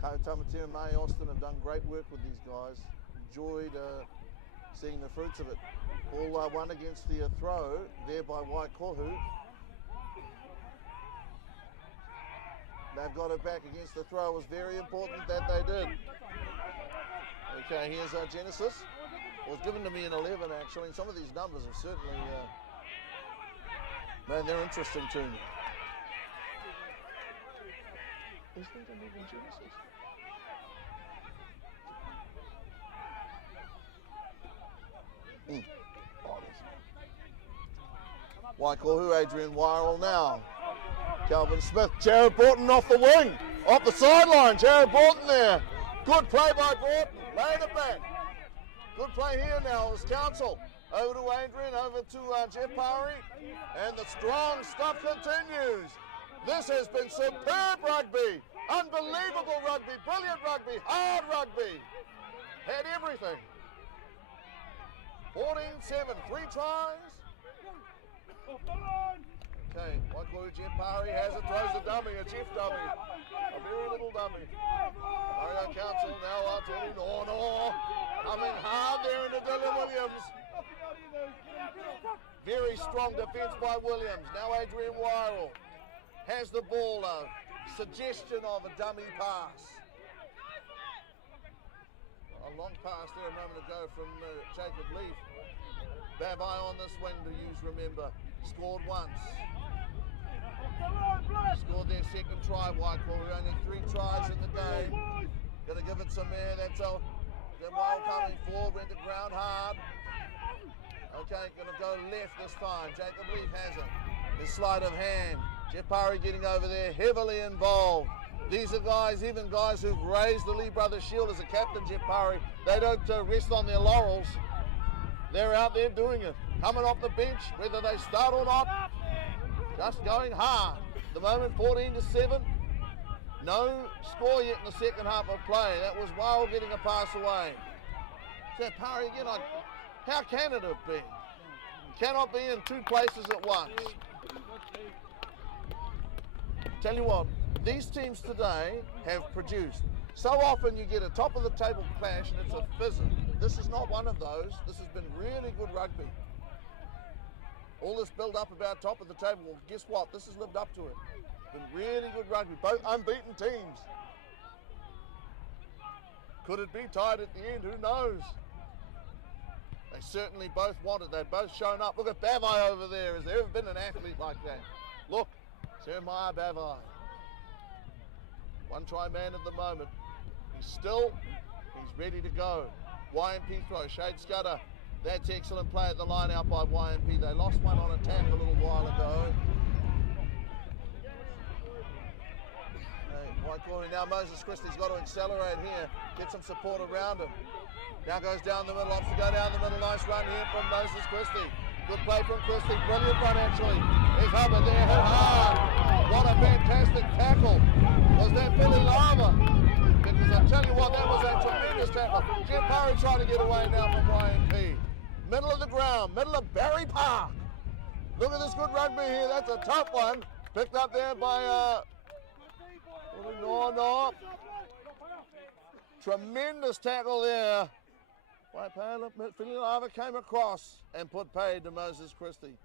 Ko Tamatea and May Austin have done great work with these guys. Enjoyed seeing the fruits of it. Ball won against the throw there by Waikohu. They've got it back against the throw. It was very important that they did. Okay, here's Genesis. It was given to me in 11 actually, and some of these numbers are certainly, man, they're interesting to me. Is that 11 Genesis? Waikohu, Adrian Wirral now. Calvin Smith, Jared Broughton off the wing, off the sideline. Jared Broughton there. Good play by Broughton, laying it back. Good play here now as Council. Over to Adrian, over to Jeff Parry, and the strong stuff continues. This has been superb rugby, unbelievable rugby, brilliant rugby, hard rugby. Had everything. 14-7, 3 tries. Okay, Waikohu, Jeff Parry has it, throws the dummy, a Jeff dummy. A very little dummy. Mario Council now out to no. Coming hard there into Dylan Williams. Very strong defence by Williams. Now Adrian Wirral has the ball, a suggestion of a dummy pass. A long pass there a moment ago from Jacob Leaf. Babai on this wing to use, remember. Scored once. Scored their second try, Waikohu. Only 3 tries in the game. Gonna give it some air, that's all. Wild coming forward, went to ground hard. Okay, gonna go left this time. Jacob Leaf has it. His sleight of hand. Jeff Parry getting over there, heavily involved. These are guys, even guys who've raised the Lee Brothers Shield as a captain, Jeff Parry. They don't rest on their laurels. They're out there doing it. Coming off the bench, whether they start or not, just going hard. At the moment, 14-7. No score yet in the second half of play. That was Weil getting a pass away. Jeff Parry again, how can it have been? Cannot be in two places at once. Tell you what, these teams today have produced. So often you get a top of the table clash and it's a fizzer. This is not one of those. This has been really good rugby. All this build up about top of the table, well, guess what? This has lived up to it. It's been really good rugby, both unbeaten teams. Could it be tied at the end? Who knows? They certainly both wanted. They've both shown up. Look at Bavai over there. Has there ever been an athlete like that? Look, Jeremiah Bavai. One try man at the moment. He's ready to go. YMP throw, Shade Scudder. That's excellent play at the line out by YMP. They lost one on attack a little while ago. Waikohu now, Moses Christie's got to accelerate here. Get some support around him. Now goes down the middle, opts to go down the middle. Nice run here from Moses Christie. Good play from Christie. Brilliant run actually. There's Hubbard there, hit hard. What a fantastic tackle. Was that Billy Lava? Because I tell you what, that was a tremendous tackle. Jim Parry trying to get away now from YMP. Middle of the ground, middle of Barry Park. Look at this good rugby here. That's a tough one. Picked up there by no. Tremendous tackle there. Billy Lava came across and put paid to Moses Christie.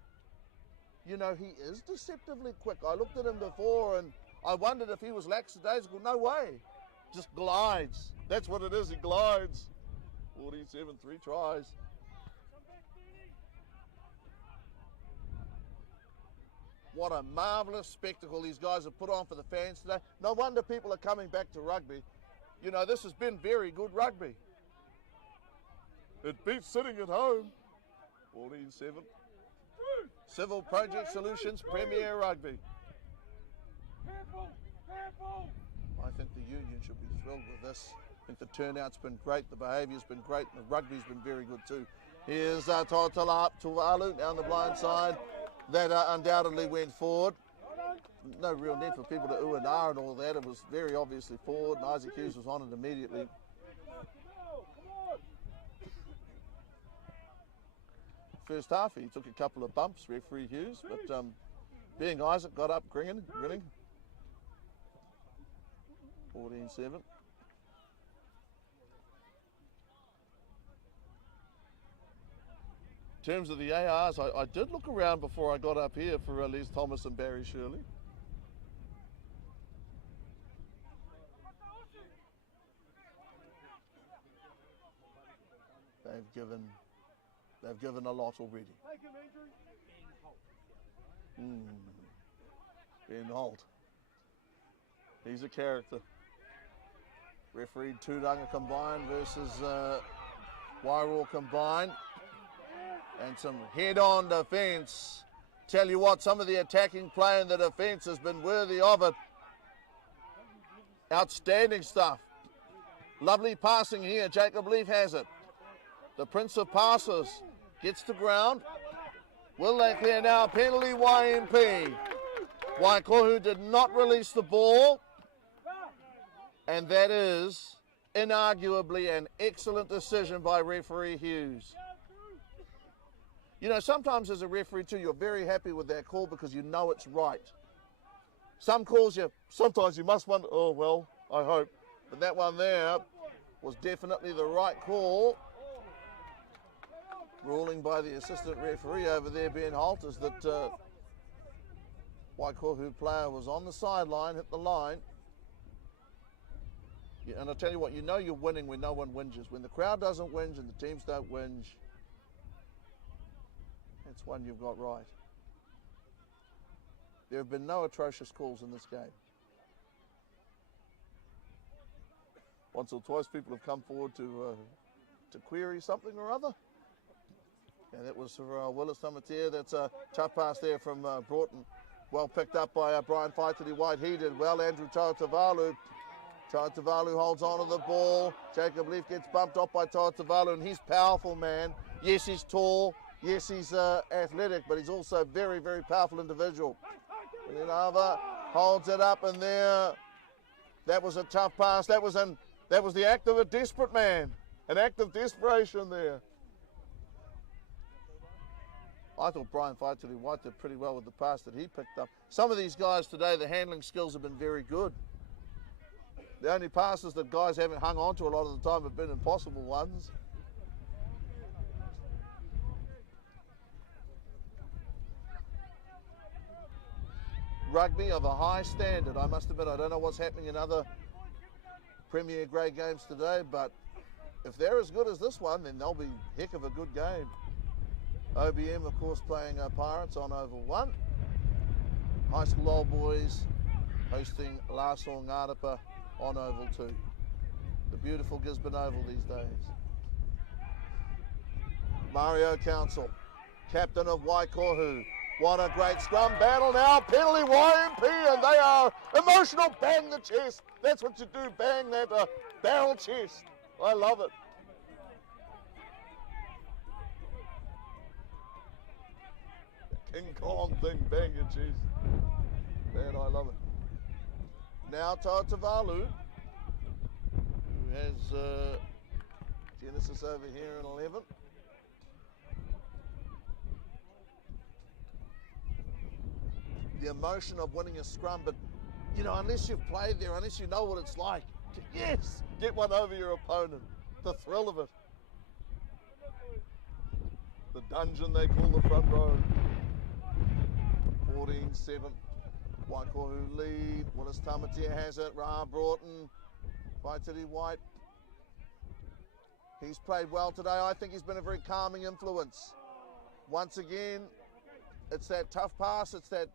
You know, he is deceptively quick. I looked at him before and I wondered if he was lackadaisical. No way. Just glides. That's what it is. He glides. 47, 3 tries. What a marvellous spectacle these guys have put on for the fans today. No wonder people are coming back to rugby. You know, this has been very good rugby. It beats sitting at home. 14-7. Civil Project Solutions, Premier Rugby. I think the union should be thrilled with this. I think the turnout's been great, the behaviour's been great, and the rugby's been very good too. Here's Totala Tuvalu down the blind side. That undoubtedly went forward. No real need for people to ooh and ah and all that. It was very obviously forward, and Isaac Hughes was on it immediately. First half, he took a couple of bumps, referee Hughes, but being Isaac got up grinning. 14-7. In terms of the ARs, I did look around before I got up here for Les Thomas and Barry Shirley. They've given a lot already. Ben Holt. He's a character. Refereed Tudunga combined versus Wairua combined. And some head-on defence. Tell you what, some of the attacking play in the defence has been worthy of it. Outstanding stuff. Lovely passing here. Jacob Leaf has it. The Prince of Passers gets to ground. Will they clear now? Penalty YMP. Waikohu did not release the ball. And that is inarguably an excellent decision by referee Hughes. You know, sometimes as a referee too, you're very happy with that call because you know it's right. Some calls sometimes you must wonder, oh well, I hope. But that one there was definitely the right call. Ruling by the assistant referee over there, Ben Holt, is that Waikohu player was on the sideline, hit the line. Yeah, and I'll tell you what, you know you're winning when no one whinges. When the crowd doesn't whinge and the teams don't whinge, that's one you've got right. There have been no atrocious calls in this game. Once or twice people have come forward to query something or other. And that was for Willis Tamatea. That's a tough pass there from Broughton. Well picked up by Brian Faititi White. He did well. Andrew Tairāwhiti. Tairāwhiti holds on to the ball. Jacob Leaf gets bumped off by Tairāwhiti, and he's powerful, man. Yes, he's tall. Yes, he's athletic, but he's also a very, very powerful individual. And then Ava holds it up, and there, that was a tough pass. That was the act of a desperate man, an act of desperation there. I thought Brian Faititi White did pretty well with the pass that he picked up. Some of these guys today, the handling skills have been very good. The only passes that guys haven't hung on to a lot of the time have been impossible ones. Rugby of a high standard, I must admit. I don't know what's happening in other Premier grade games today, but if they're as good as this one, then they'll be a heck of a good game. OBM, of course, playing Pirates on Oval 1. High School Old Boys hosting Lasong Ngarapa on Oval 2. The beautiful Gisborne Oval these days. Mario Council, captain of Waikohu. What a great scrum battle now. Penalty YMP, and they are emotional. Bang the chest. That's what you do. Bang that barrel chest. I love it. King Kong thing, bang your chest. Man, I love it. Now Tairāwhiti, who has Genesis over here in 11. The emotion of winning a scrum, but you know, unless you've played there, unless you know what it's like, yes, get one over your opponent. The thrill of it. The dungeon they call the front row. 14-7. Waikohu lead. Willis Tamatea has it. Ra Broughton. Faititi White. He's played well today. I think he's been a very calming influence. Once again, it's that tough pass. It's that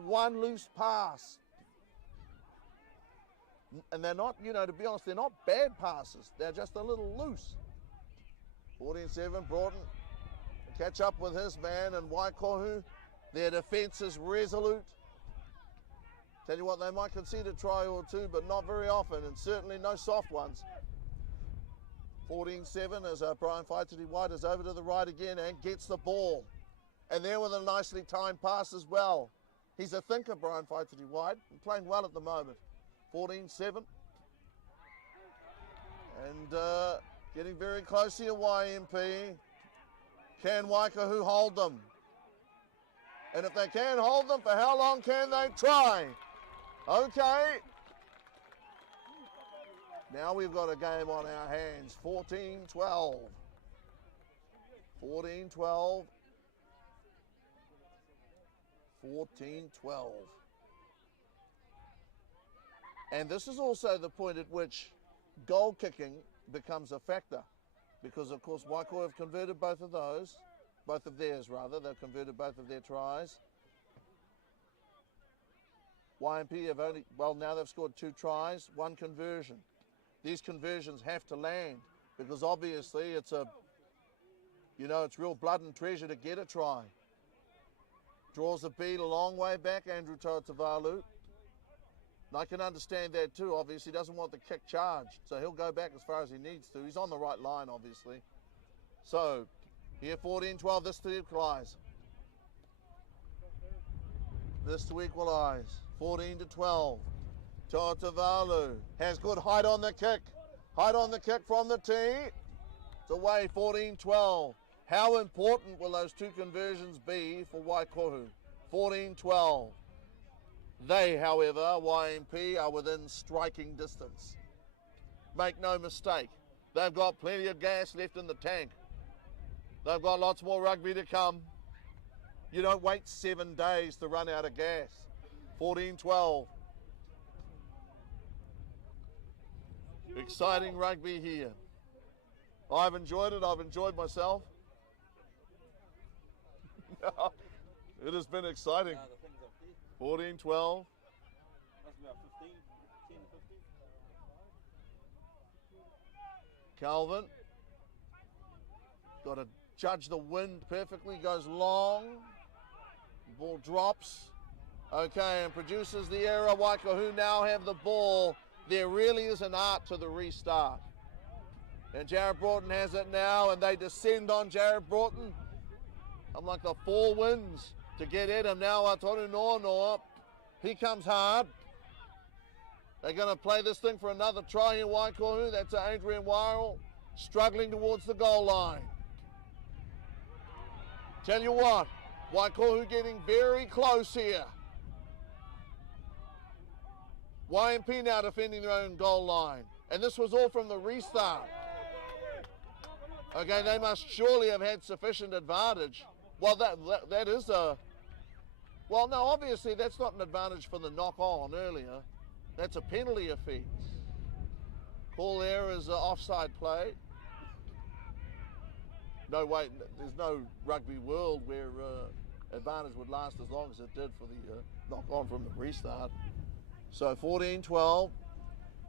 one loose pass. And they're not, you know, to be honest, they're not bad passes. They're just a little loose. 14-7, Broughton catch up with his man, and Waikohu, their defence is resolute. Tell you what, they might concede a try or two, but not very often, and certainly no soft ones. 14-7 as Brian Faititi White is over to the right again and gets the ball. And there with a nicely timed pass as well. He's a thinker, Brian Faititi White, and playing well at the moment. 14-7. And getting very close here, YMP. Can Waikohu hold them? And if they can hold them, for how long can they try? Okay. Now we've got a game on our hands. 14-12. 14-12. 14-12. And this is also the point at which goal kicking becomes a factor, because of course Waikohu have converted both of theirs. They've converted both of their tries. YMP have now they've scored 2 tries, 1 conversion. These conversions have to land, because obviously it's it's real blood and treasure to get a try. Draws the bead a long way back, Andrew Tairāwhiti. And I can understand that too. Obviously, he doesn't want the kick charged, so he'll go back as far as he needs to. He's on the right line, obviously. So, here 14-12, this to equalise. This to equalise. 14-12. Tairāwhiti has good height on the kick. Height on the kick from the tee. It's away, 14-12. How important will those 2 conversions be for Waikohu? 14-12. They, however, YMP, are within striking distance. Make no mistake, they've got plenty of gas left in the tank. They've got lots more rugby to come. You don't wait 7 days to run out of gas. 14-12. Exciting rugby here. I've enjoyed it. I've enjoyed myself. It has been exciting. 14-12. That's about 15, 10 to 15. Calvin. Got to judge the wind perfectly. Goes long. Ball drops. Okay, and produces the error. Waikohu now have the ball. There really is an art to the restart. And Jared Broughton has it now, and they descend on Jared Broughton. I'm like the four wins to get at him now. Atoru Noa. He comes hard. They're going to play this thing for another try here, Waikohu. That's Adrian Wirral struggling towards the goal line. Tell you what, Waikohu getting very close here. YMP now defending their own goal line. And this was all from the restart. Okay, they must surely have had sufficient advantage. Well, that is a... Well, no, obviously that's not an advantage for the knock-on earlier. That's a penalty offence. Call there is an offside play. No, wait, there's no rugby world where advantage would last as long as it did for the knock-on from the restart. So 14-12,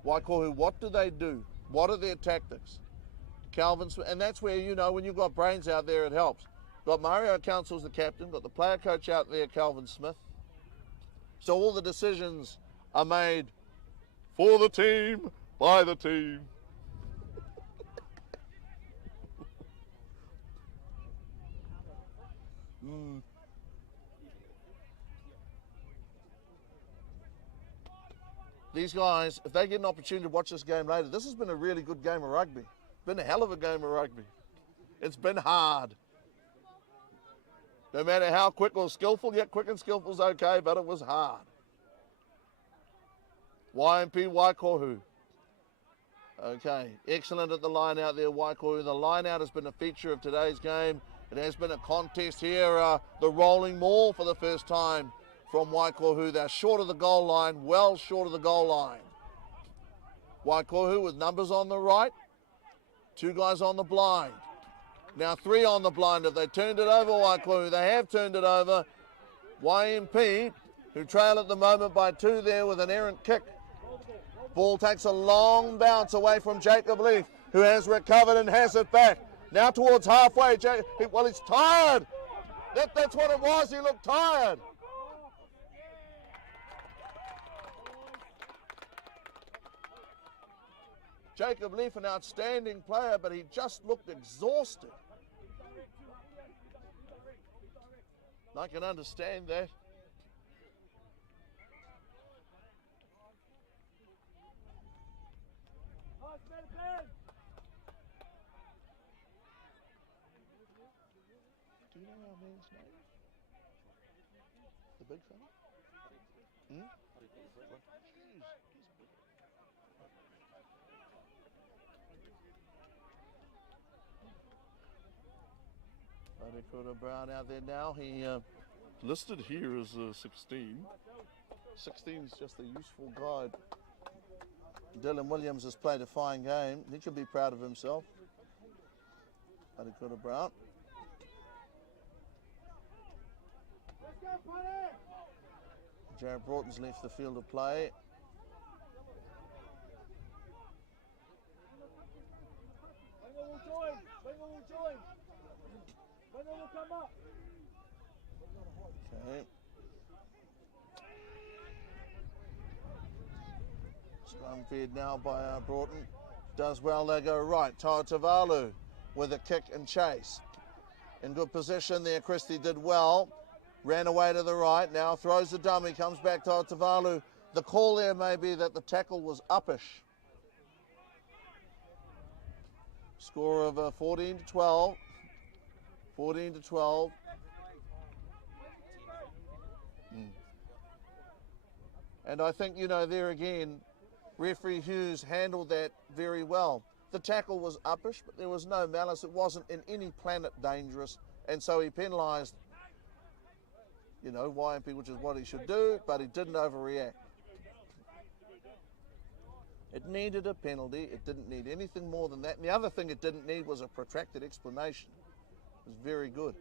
Waikohu, what do they do? What are their tactics? Calvin Smith, and that's where, you know, when you've got brains out there, it helps. Got Mario Council's the captain, got the player coach out there, Calvin Smith. So all the decisions are made for the team, by the team. These guys, if they get an opportunity to watch this game later, this has been a really good game of rugby. Been a hell of a game of rugby. It's been hard. No matter how quick or skillful, yet quick and skillful's okay, but it was hard. YMP Waikohu. Okay, excellent at the line out there, Waikohu. The line out has been a feature of today's game. It has been a contest here, the rolling maul for the first time from Waikohu. They're short of the goal line, well short of the goal line. Waikohu with numbers on the right, two guys on the blind. Now three on the blind. Have they turned it over, Waikohu? They have turned it over. YMP, who trail at the moment by two there with an errant kick. Ball takes a long bounce away from Jacob Leaf, who has recovered and has it back. Now towards halfway. Well, he's tired. That's what it was. He looked tired. Jacob Leaf, an outstanding player, but he just looked exhausted. I can understand that. Do you know our man's name? The big fella? Hmm? Dakota Brown out there now. He listed here as 16. 16 is just a useful guide. Dylan Williams has played a fine game. He can be proud of himself. Dakota Brown. Jared Broughton's left the field of play. Okay. Scrum fed now by Broughton. Does well, they go right. Tairāwhiti with a kick and chase. In good position there, Christie did well. Ran away to the right, now throws the dummy, comes back to Tairāwhiti. The call there may be that the tackle was uppish. Score of 14-12. 14-12. And I think, you know, there again, referee Hughes handled that very well. The tackle was uppish, but there was no malice. It wasn't in any planet dangerous. And so he penalised, you know, YMP, which is what he should do, but he didn't overreact. It needed a penalty. It didn't need anything more than that. And the other thing it didn't need was a protracted explanation. It was very good.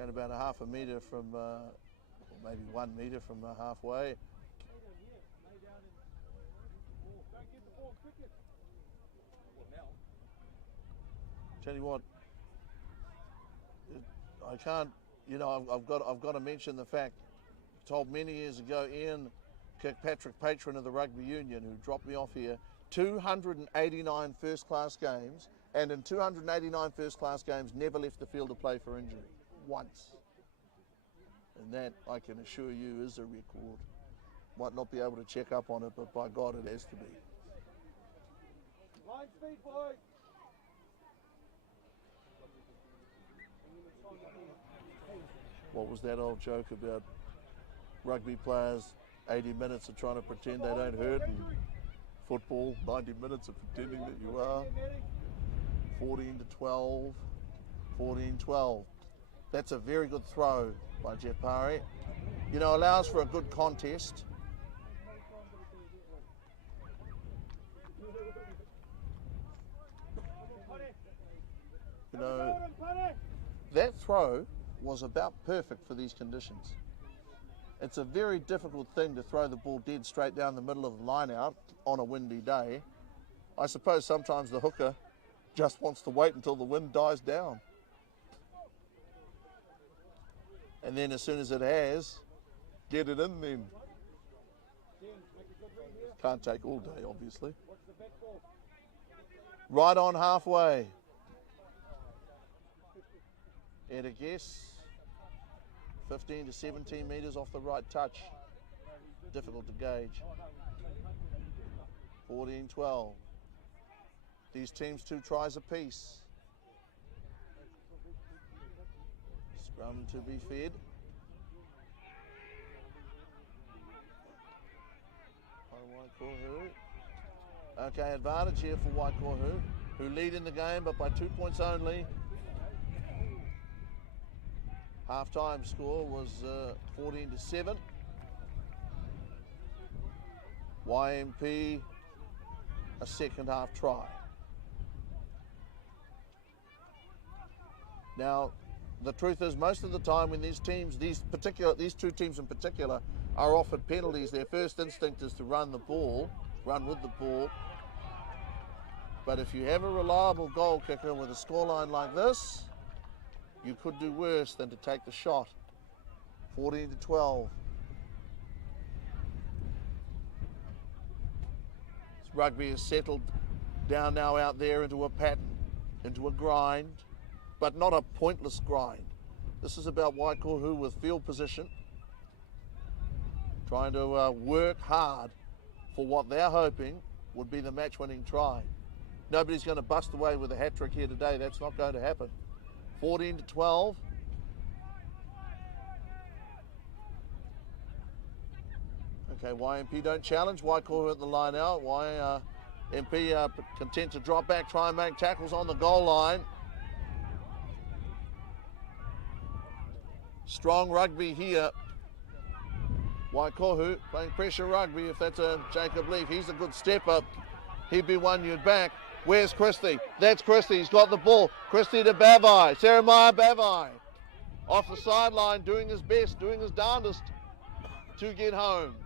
And about a half a metre from, or maybe 1 metre from halfway. Tell you what, I can't you know, I've got to mention the fact, told many years ago, Ian Kirkpatrick, patron of the Rugby Union, who dropped me off here, 289 first-class games, and in 289 first-class games, never left the field to play for injury, once. And that, I can assure you, is a record. Might not be able to check up on it, but by God, it has to be. Line speed, boys. What was that old joke about rugby players, 80 minutes of trying to pretend they don't hurt, and football, 90 minutes of pretending that you are? 14-12, 14-12. That's a very good throw by Jeff Parry. You know, allows for a good contest. You know, that throw was about perfect for these conditions. It's a very difficult thing to throw the ball dead straight down the middle of the line out on a windy day. I suppose sometimes the hooker just wants to wait until the wind dies down. And then as soon as it has, get it in then. Can't take all day, obviously. Right on halfway. At a guess, 15 to 17 metres off the right touch. Difficult to gauge. 14-12. These teams 2 tries apiece. Scrum to be fed. Waikohu. Okay, advantage here for Waikohu, who lead in the game, but by 2 points only. Half-time score was 14-7. YMP, a second half try. Now, the truth is, most of the time when these teams, these two teams in particular, are offered penalties, their first instinct is to run with the ball. But if you have a reliable goal kicker with a scoreline like this, you could do worse than to take the shot. 14-12. Rugby is settled down now out there into a pattern, into a grind, but not a pointless grind. This is about Waikohu with field position, trying to work hard for what they're hoping would be the match-winning try. Nobody's going to bust away with a hat-trick here today. That's not going to happen. 14-12. Okay, YMP don't challenge. Waikohu at the line out. YMP content to drop back, try and make tackles on the goal line. Strong rugby here. Waikohu playing pressure rugby. If that's a Jacob Leaf, he's a good stepper. He'd be one you'd back. Where's Christie? That's Christie. He's got the ball. Christie to Bavai. Jeremiah Bavai. Off the sideline, doing his best, doing his darndest to get home.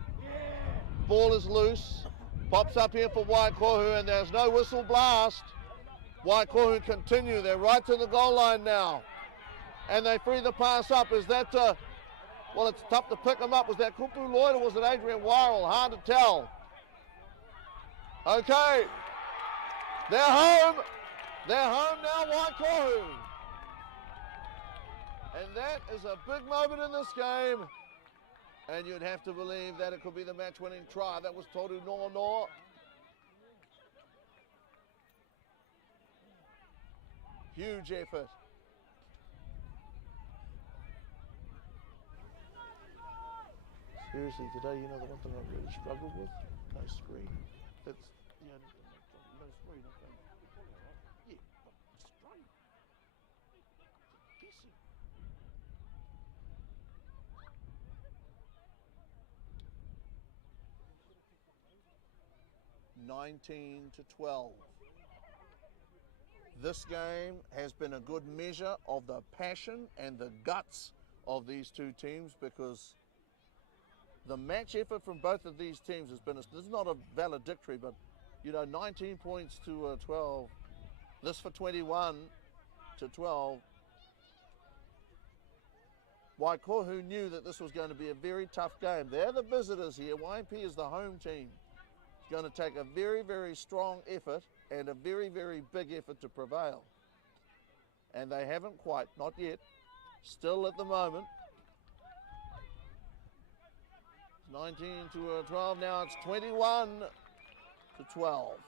Ball is loose. Pops up here for Waikohu, and there's no whistle blast. Waikohu continue. They're right to the goal line now. And they free the pass up. Is that, well, it's tough to pick them up. Was that Kupu Lloyd or was it Adrian Wirral? Hard to tell. Okay. They're home. They're home now, Waikohu. And that is a big moment in this game. And you'd have to believe that it could be the match-winning try. That was Toru Nono. Huge effort. Seriously, today, you know, the one thing I've really struggled with? No screen. That's, you know, no screen. Yeah, but straight. Piece of 19-12. This game has been a good measure of the passion and the guts of these two teams, because the match effort from both of these teams has been, this is not a valedictory, but you know, 19 points to 12, this for 21 to 12. Waikohu knew that this was going to be a very tough game. They're the visitors here. YMP is the home team. It's going to take a very, very strong effort and a very, very big effort to prevail. And they haven't quite, not yet. Still at the moment. 19 to 12, now it's 21 to 12.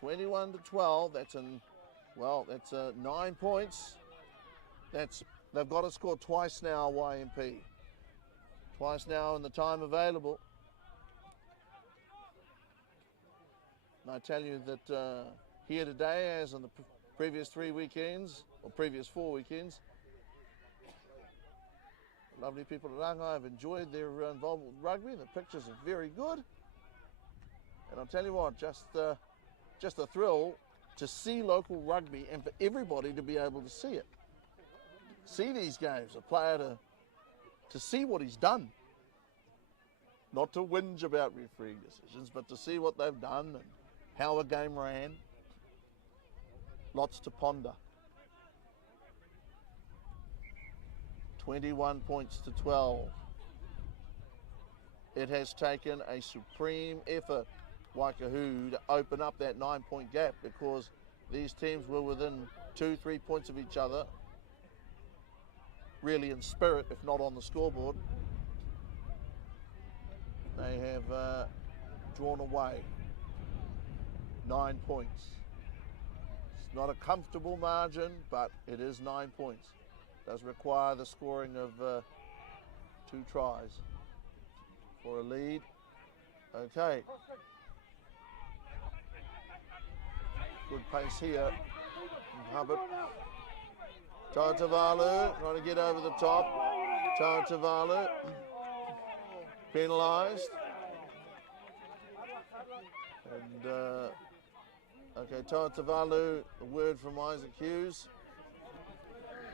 21 to 12, that's 9 points. They've got to score twice now, YMP. Twice now in the time available. And I tell you that here today, as on the previous 3 weekends, or previous 4 weekends, lovely people at Rugby have enjoyed their involvement with rugby. The pictures are very good. And I'll tell you what, just a thrill to see local rugby and for everybody to be able to see it. See these games, a player to see what he's done. Not to whinge about refereeing decisions, but to see what they've done and how a game ran. Lots to ponder. 21 points to 12. It has taken a supreme effort, Waikohu, to open up that 9-point gap, because these teams were within 2-3 points of each other, really in spirit, if not on the scoreboard. They have drawn away 9 points. It's not a comfortable margin, but it is 9 points. Does require the scoring of 2 tries for a lead. Okay. Good pace here. Hubbard. Tairāwhiti trying to get over the top. Tairāwhiti penalised. And okay, Tairāwhiti, a word from Isaac Hughes.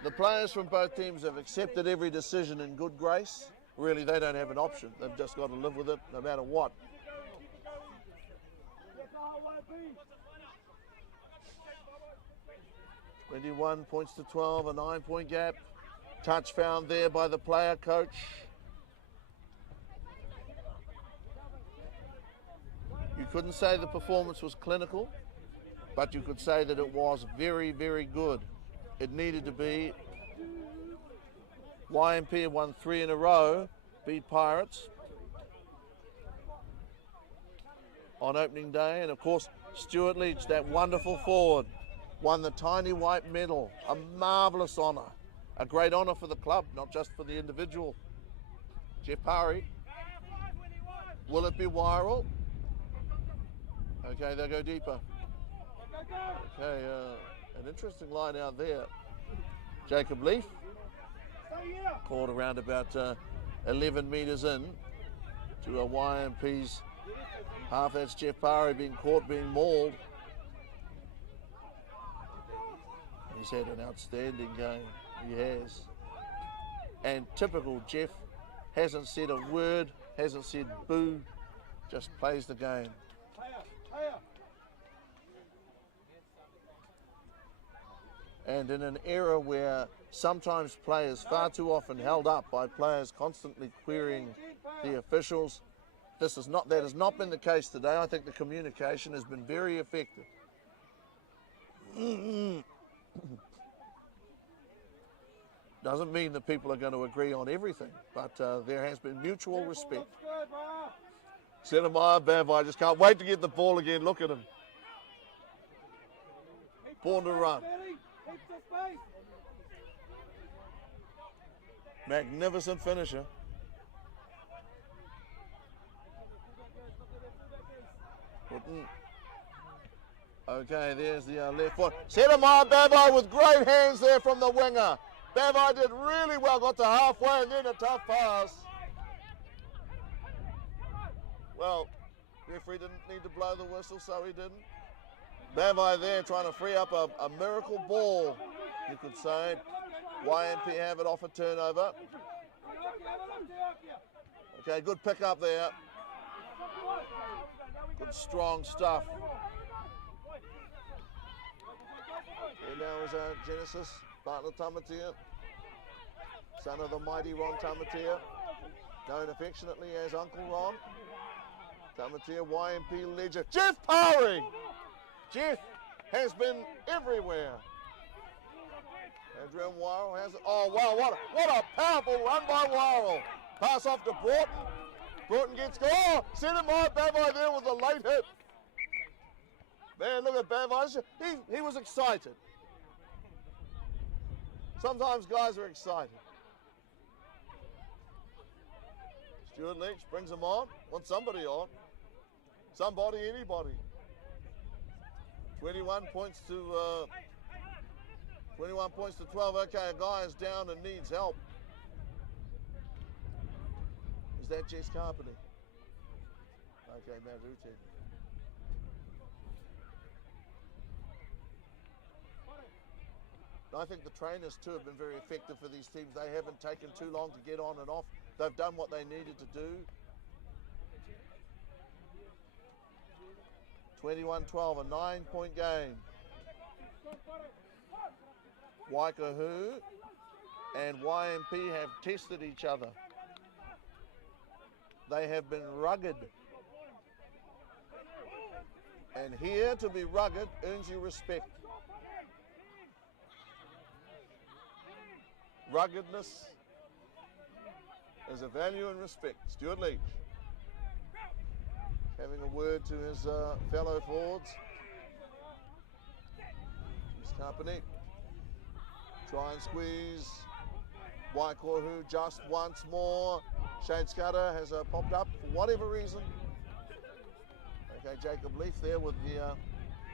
The players from both teams have accepted every decision in good grace. Really, they don't have an option. They've just got to live with it no matter what. "21 points to 12, a 9-point gap. Touch found there by the player coach. You couldn't say the performance was clinical, but you could say that it was very, very good. It needed to be. YMP have won 3 in a row, beat Pirates on opening day. And of course, Stuart Leach, that wonderful forward, won the Tiny White Medal, a marvellous honour, a great honour for the club, not just for the individual. Jeff Parry, will it be viral? Okay, they'll go deeper. Okay, an interesting line out there. Jacob Leaf caught around about 11 metres in to a YMP's half. That's Jeff Parry being caught, being mauled. He's had an outstanding game. He has. And typical Jeff, hasn't said a word, hasn't said boo, just plays the game. And in an era where sometimes players, far too often held up by players constantly querying the officials, that has not been the case today. I think the communication has been very effective. Doesn't mean that people are going to agree on everything, but there has been mutual respect. Senemeyer, Bavai just can't wait to get the ball again. Look at him. Born to run. Magnificent finisher. Okay, there's the left foot. Senemeyer, Bavai with great hands there from the winger. Bavai did really well, got to halfway and then a tough pass. Well, referee didn't need to blow the whistle, so he didn't. Bavai there trying to free up a miracle ball, you could say. YMP have it off a turnover. Okay, good pick up there. Good strong stuff. Here now is Genesis, Bartlett Tamatia. son of the mighty Ron Tamatea, known affectionately as Uncle Ron. Tamatea YMP legend, Jeff Parry! Jeff has been everywhere. Adrian Warrell has it. Oh wow, what a powerful run by Warrell. Pass off to Broughton. Broughton gets go. Oh, send him right Bavai there with a late hit. Man, look at Bavai. He was excited. Sometimes guys are excited. Stuart Leach brings him on. Wants somebody on. Somebody, anybody. 21 points to 12. Okay, a guy is down and needs help. Is that Jess Carpenter? Okay, Matt Rute. I think the trainers too have been very effective for these teams. They haven't taken too long to get on and off. They've done what they needed to do. 21-12, a 9-point game. Waikohu and YMP have tested each other. They have been rugged. And here to be rugged earns you respect. Ruggedness is a value and respect. Stuart Leach having a word to his fellow forwards. His company. Try and squeeze. Waikohu just once more. Shane Scudder has popped up for whatever reason. Okay, Jacob Leaf there with the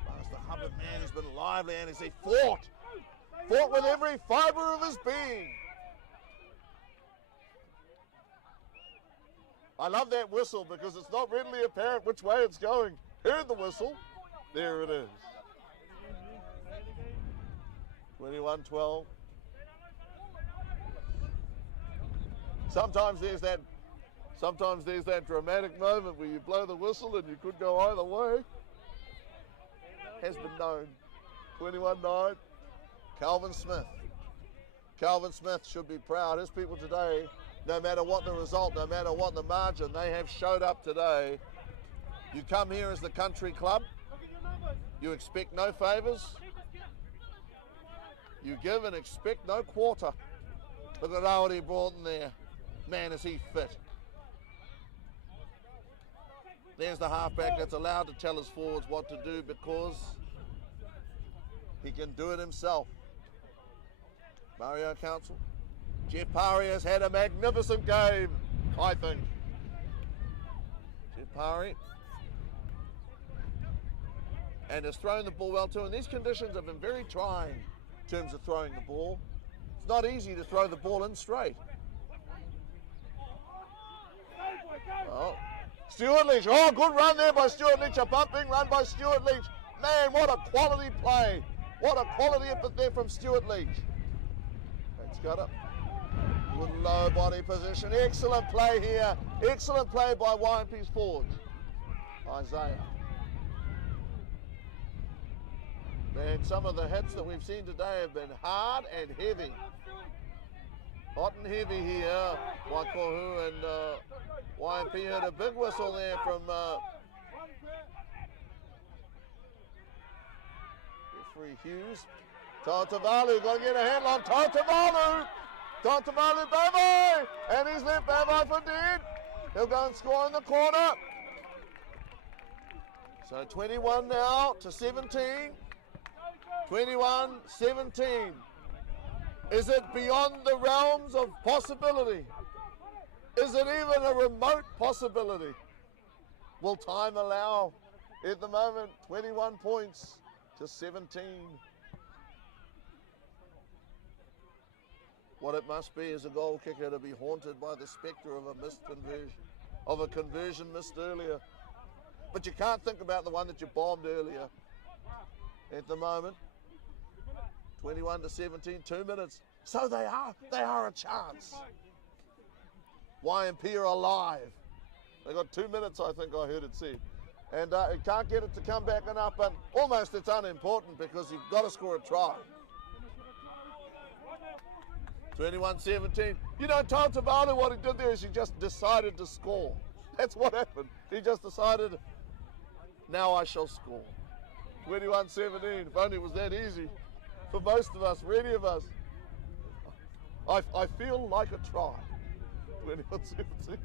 Master Hubbard man. He's been lively and he fought with every fibre of his being. I love that whistle because it's not readily apparent which way it's going. Heard the whistle. There it is. 21-12. Sometimes there's that dramatic moment where you blow the whistle and you could go either way. Has been known. 21-9. Calvin Smith. Calvin Smith should be proud. His people today, no matter what the result, no matter what the margin, they have showed up today. You come here as the country club. You expect no favours. You give and expect no quarter. Look at Rawati Broughton there. Man, is he fit. There's the halfback that's allowed to tell his forwards what to do because he can do it himself. Mario Council. Jeff Parry has had a magnificent game, I think. Jeff Parry. And has thrown the ball well too. And these conditions have been very trying in terms of throwing the ball. It's not easy to throw the ball in straight. Oh, Stuart Leach. Oh, good run there by Stuart Leach. A bumping run by Stuart Leach. Man, what a quality play. What a quality effort there from Stuart Leach. It's got it. Good low body position. Excellent play here. Excellent play by YMP's forwards. Isaiah. Man, some of the hits that we've seen today have been hard and heavy. Hot and heavy here. Waikohu and YMP had a big whistle there from referee Hughes. Tairāwhiti got to get a handle on Tairāwhiti. Tairāwhiti Bavai, and he's left Bavai for dead. He'll go and score in the corner. So 21 now to 17. 21-17. Is it beyond the realms of possibility? Is it even a remote possibility? Will time allow? At the moment, 21 points to 17. What it must be is a goal kicker to be haunted by the spectre of a missed conversion, of a conversion missed earlier. But you can't think about the one that you bombed earlier. At the moment, 21-17, 2 minutes. So they are a chance. YMP are alive. They got 2 minutes, I think I heard it said. And it can't get it to come back enough, but almost it's unimportant because you've got to score a try. 21-17. You know, Tairāwhiti, what he did there is he just decided to score. That's what happened. He just decided, now I shall score. 21-17. If only it was that easy for most of us, for any of us. I feel like a try. 21-17.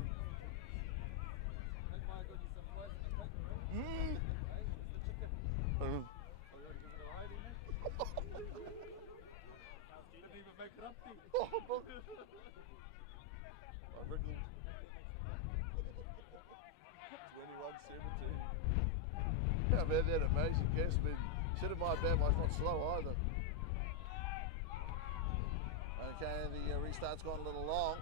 Didn't even make it up to you. I wriggled. 21-17. How about that amazing gas speed? Should have my bad, mine's not slow either. Okay, the restart's gone a little long.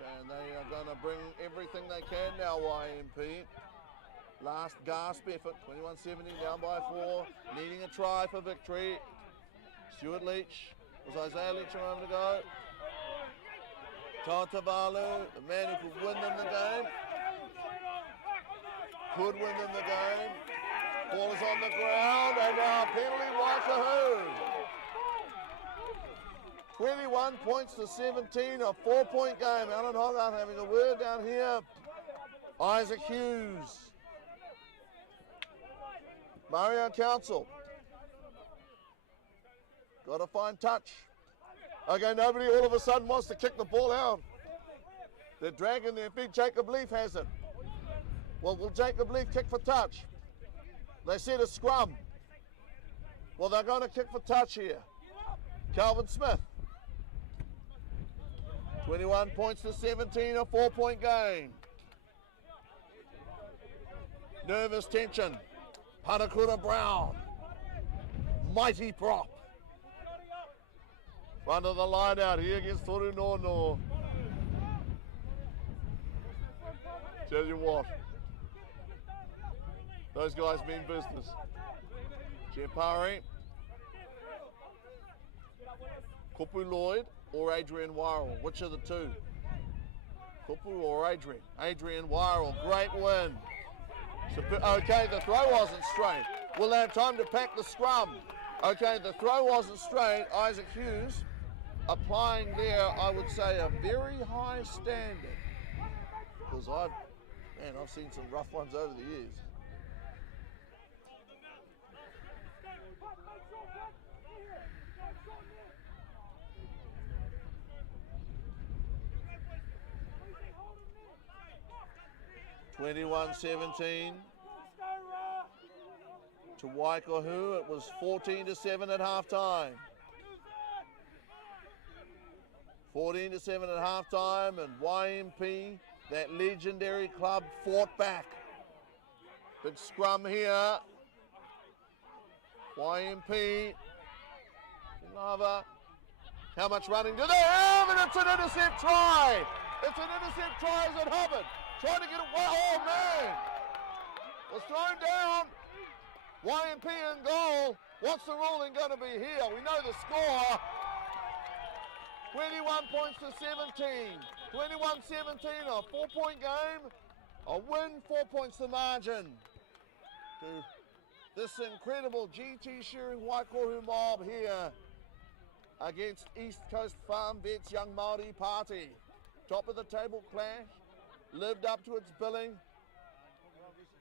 Okay, and they are going to bring everything they can now, YMP. Last gasp effort, 21-17, down by 4, needing a try for victory. Stuart Leach, was Isaiah Leach a moment ago. Tairāwhiti, the man who could win them the game. Could win them the game. Ball is on the ground, and now penalty Waikohu. 21 points to 17, a 4-point game. Alan Hogarth having a word down here. Isaac Hughes. Mario Council. Got to find touch. Okay, nobody all of a sudden wants to kick the ball out. They're dragging their feet. Jacob Leaf has it. Well, will Jacob Leaf kick for touch? They said a scrum. Well, they're going to kick for touch here. Calvin Smith. 21 points to 17, a 4-point game. Nervous tension. Panakura Brown. Mighty prop. Front of the line out here against Toru Nono. Tell you what. Those guys mean business. Jepari. Kupu Lloyd or Adrian Wirral? Which of the two? Kupu or Adrian? Adrian Wirral. Great win. Okay, the throw wasn't straight. We'll have time to pack the scrum. Okay, the throw wasn't straight. Isaac Hughes applying there, I would say, a very high standard. Because I've seen some rough ones over the years. (21-17) to Waikohu. It was 14-7 at halftime. 14-7 at halftime, and YMP, that legendary club, fought back. Big scrum here. YMP. Lava. How much running do they have? And it's an intercept try. It's an intercept try as it hovered. Trying to get it. Oh, man. Was thrown down. YMP in goal. What's the ruling going to be here? We know the score. 21 points to 17. 21-17, a 4-point game. A win, 4 points to margin. To this incredible GT Shearing Waikohu mob here against East Coast Farm Vets Young Māori Party. Top of the table clash. Lived up to its billing.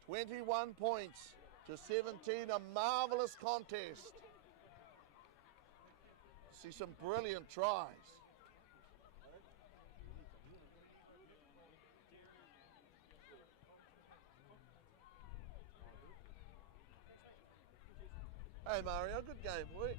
21 points to 17, a marvelous contest. See some brilliant tries. Hey Mario, good game, boy.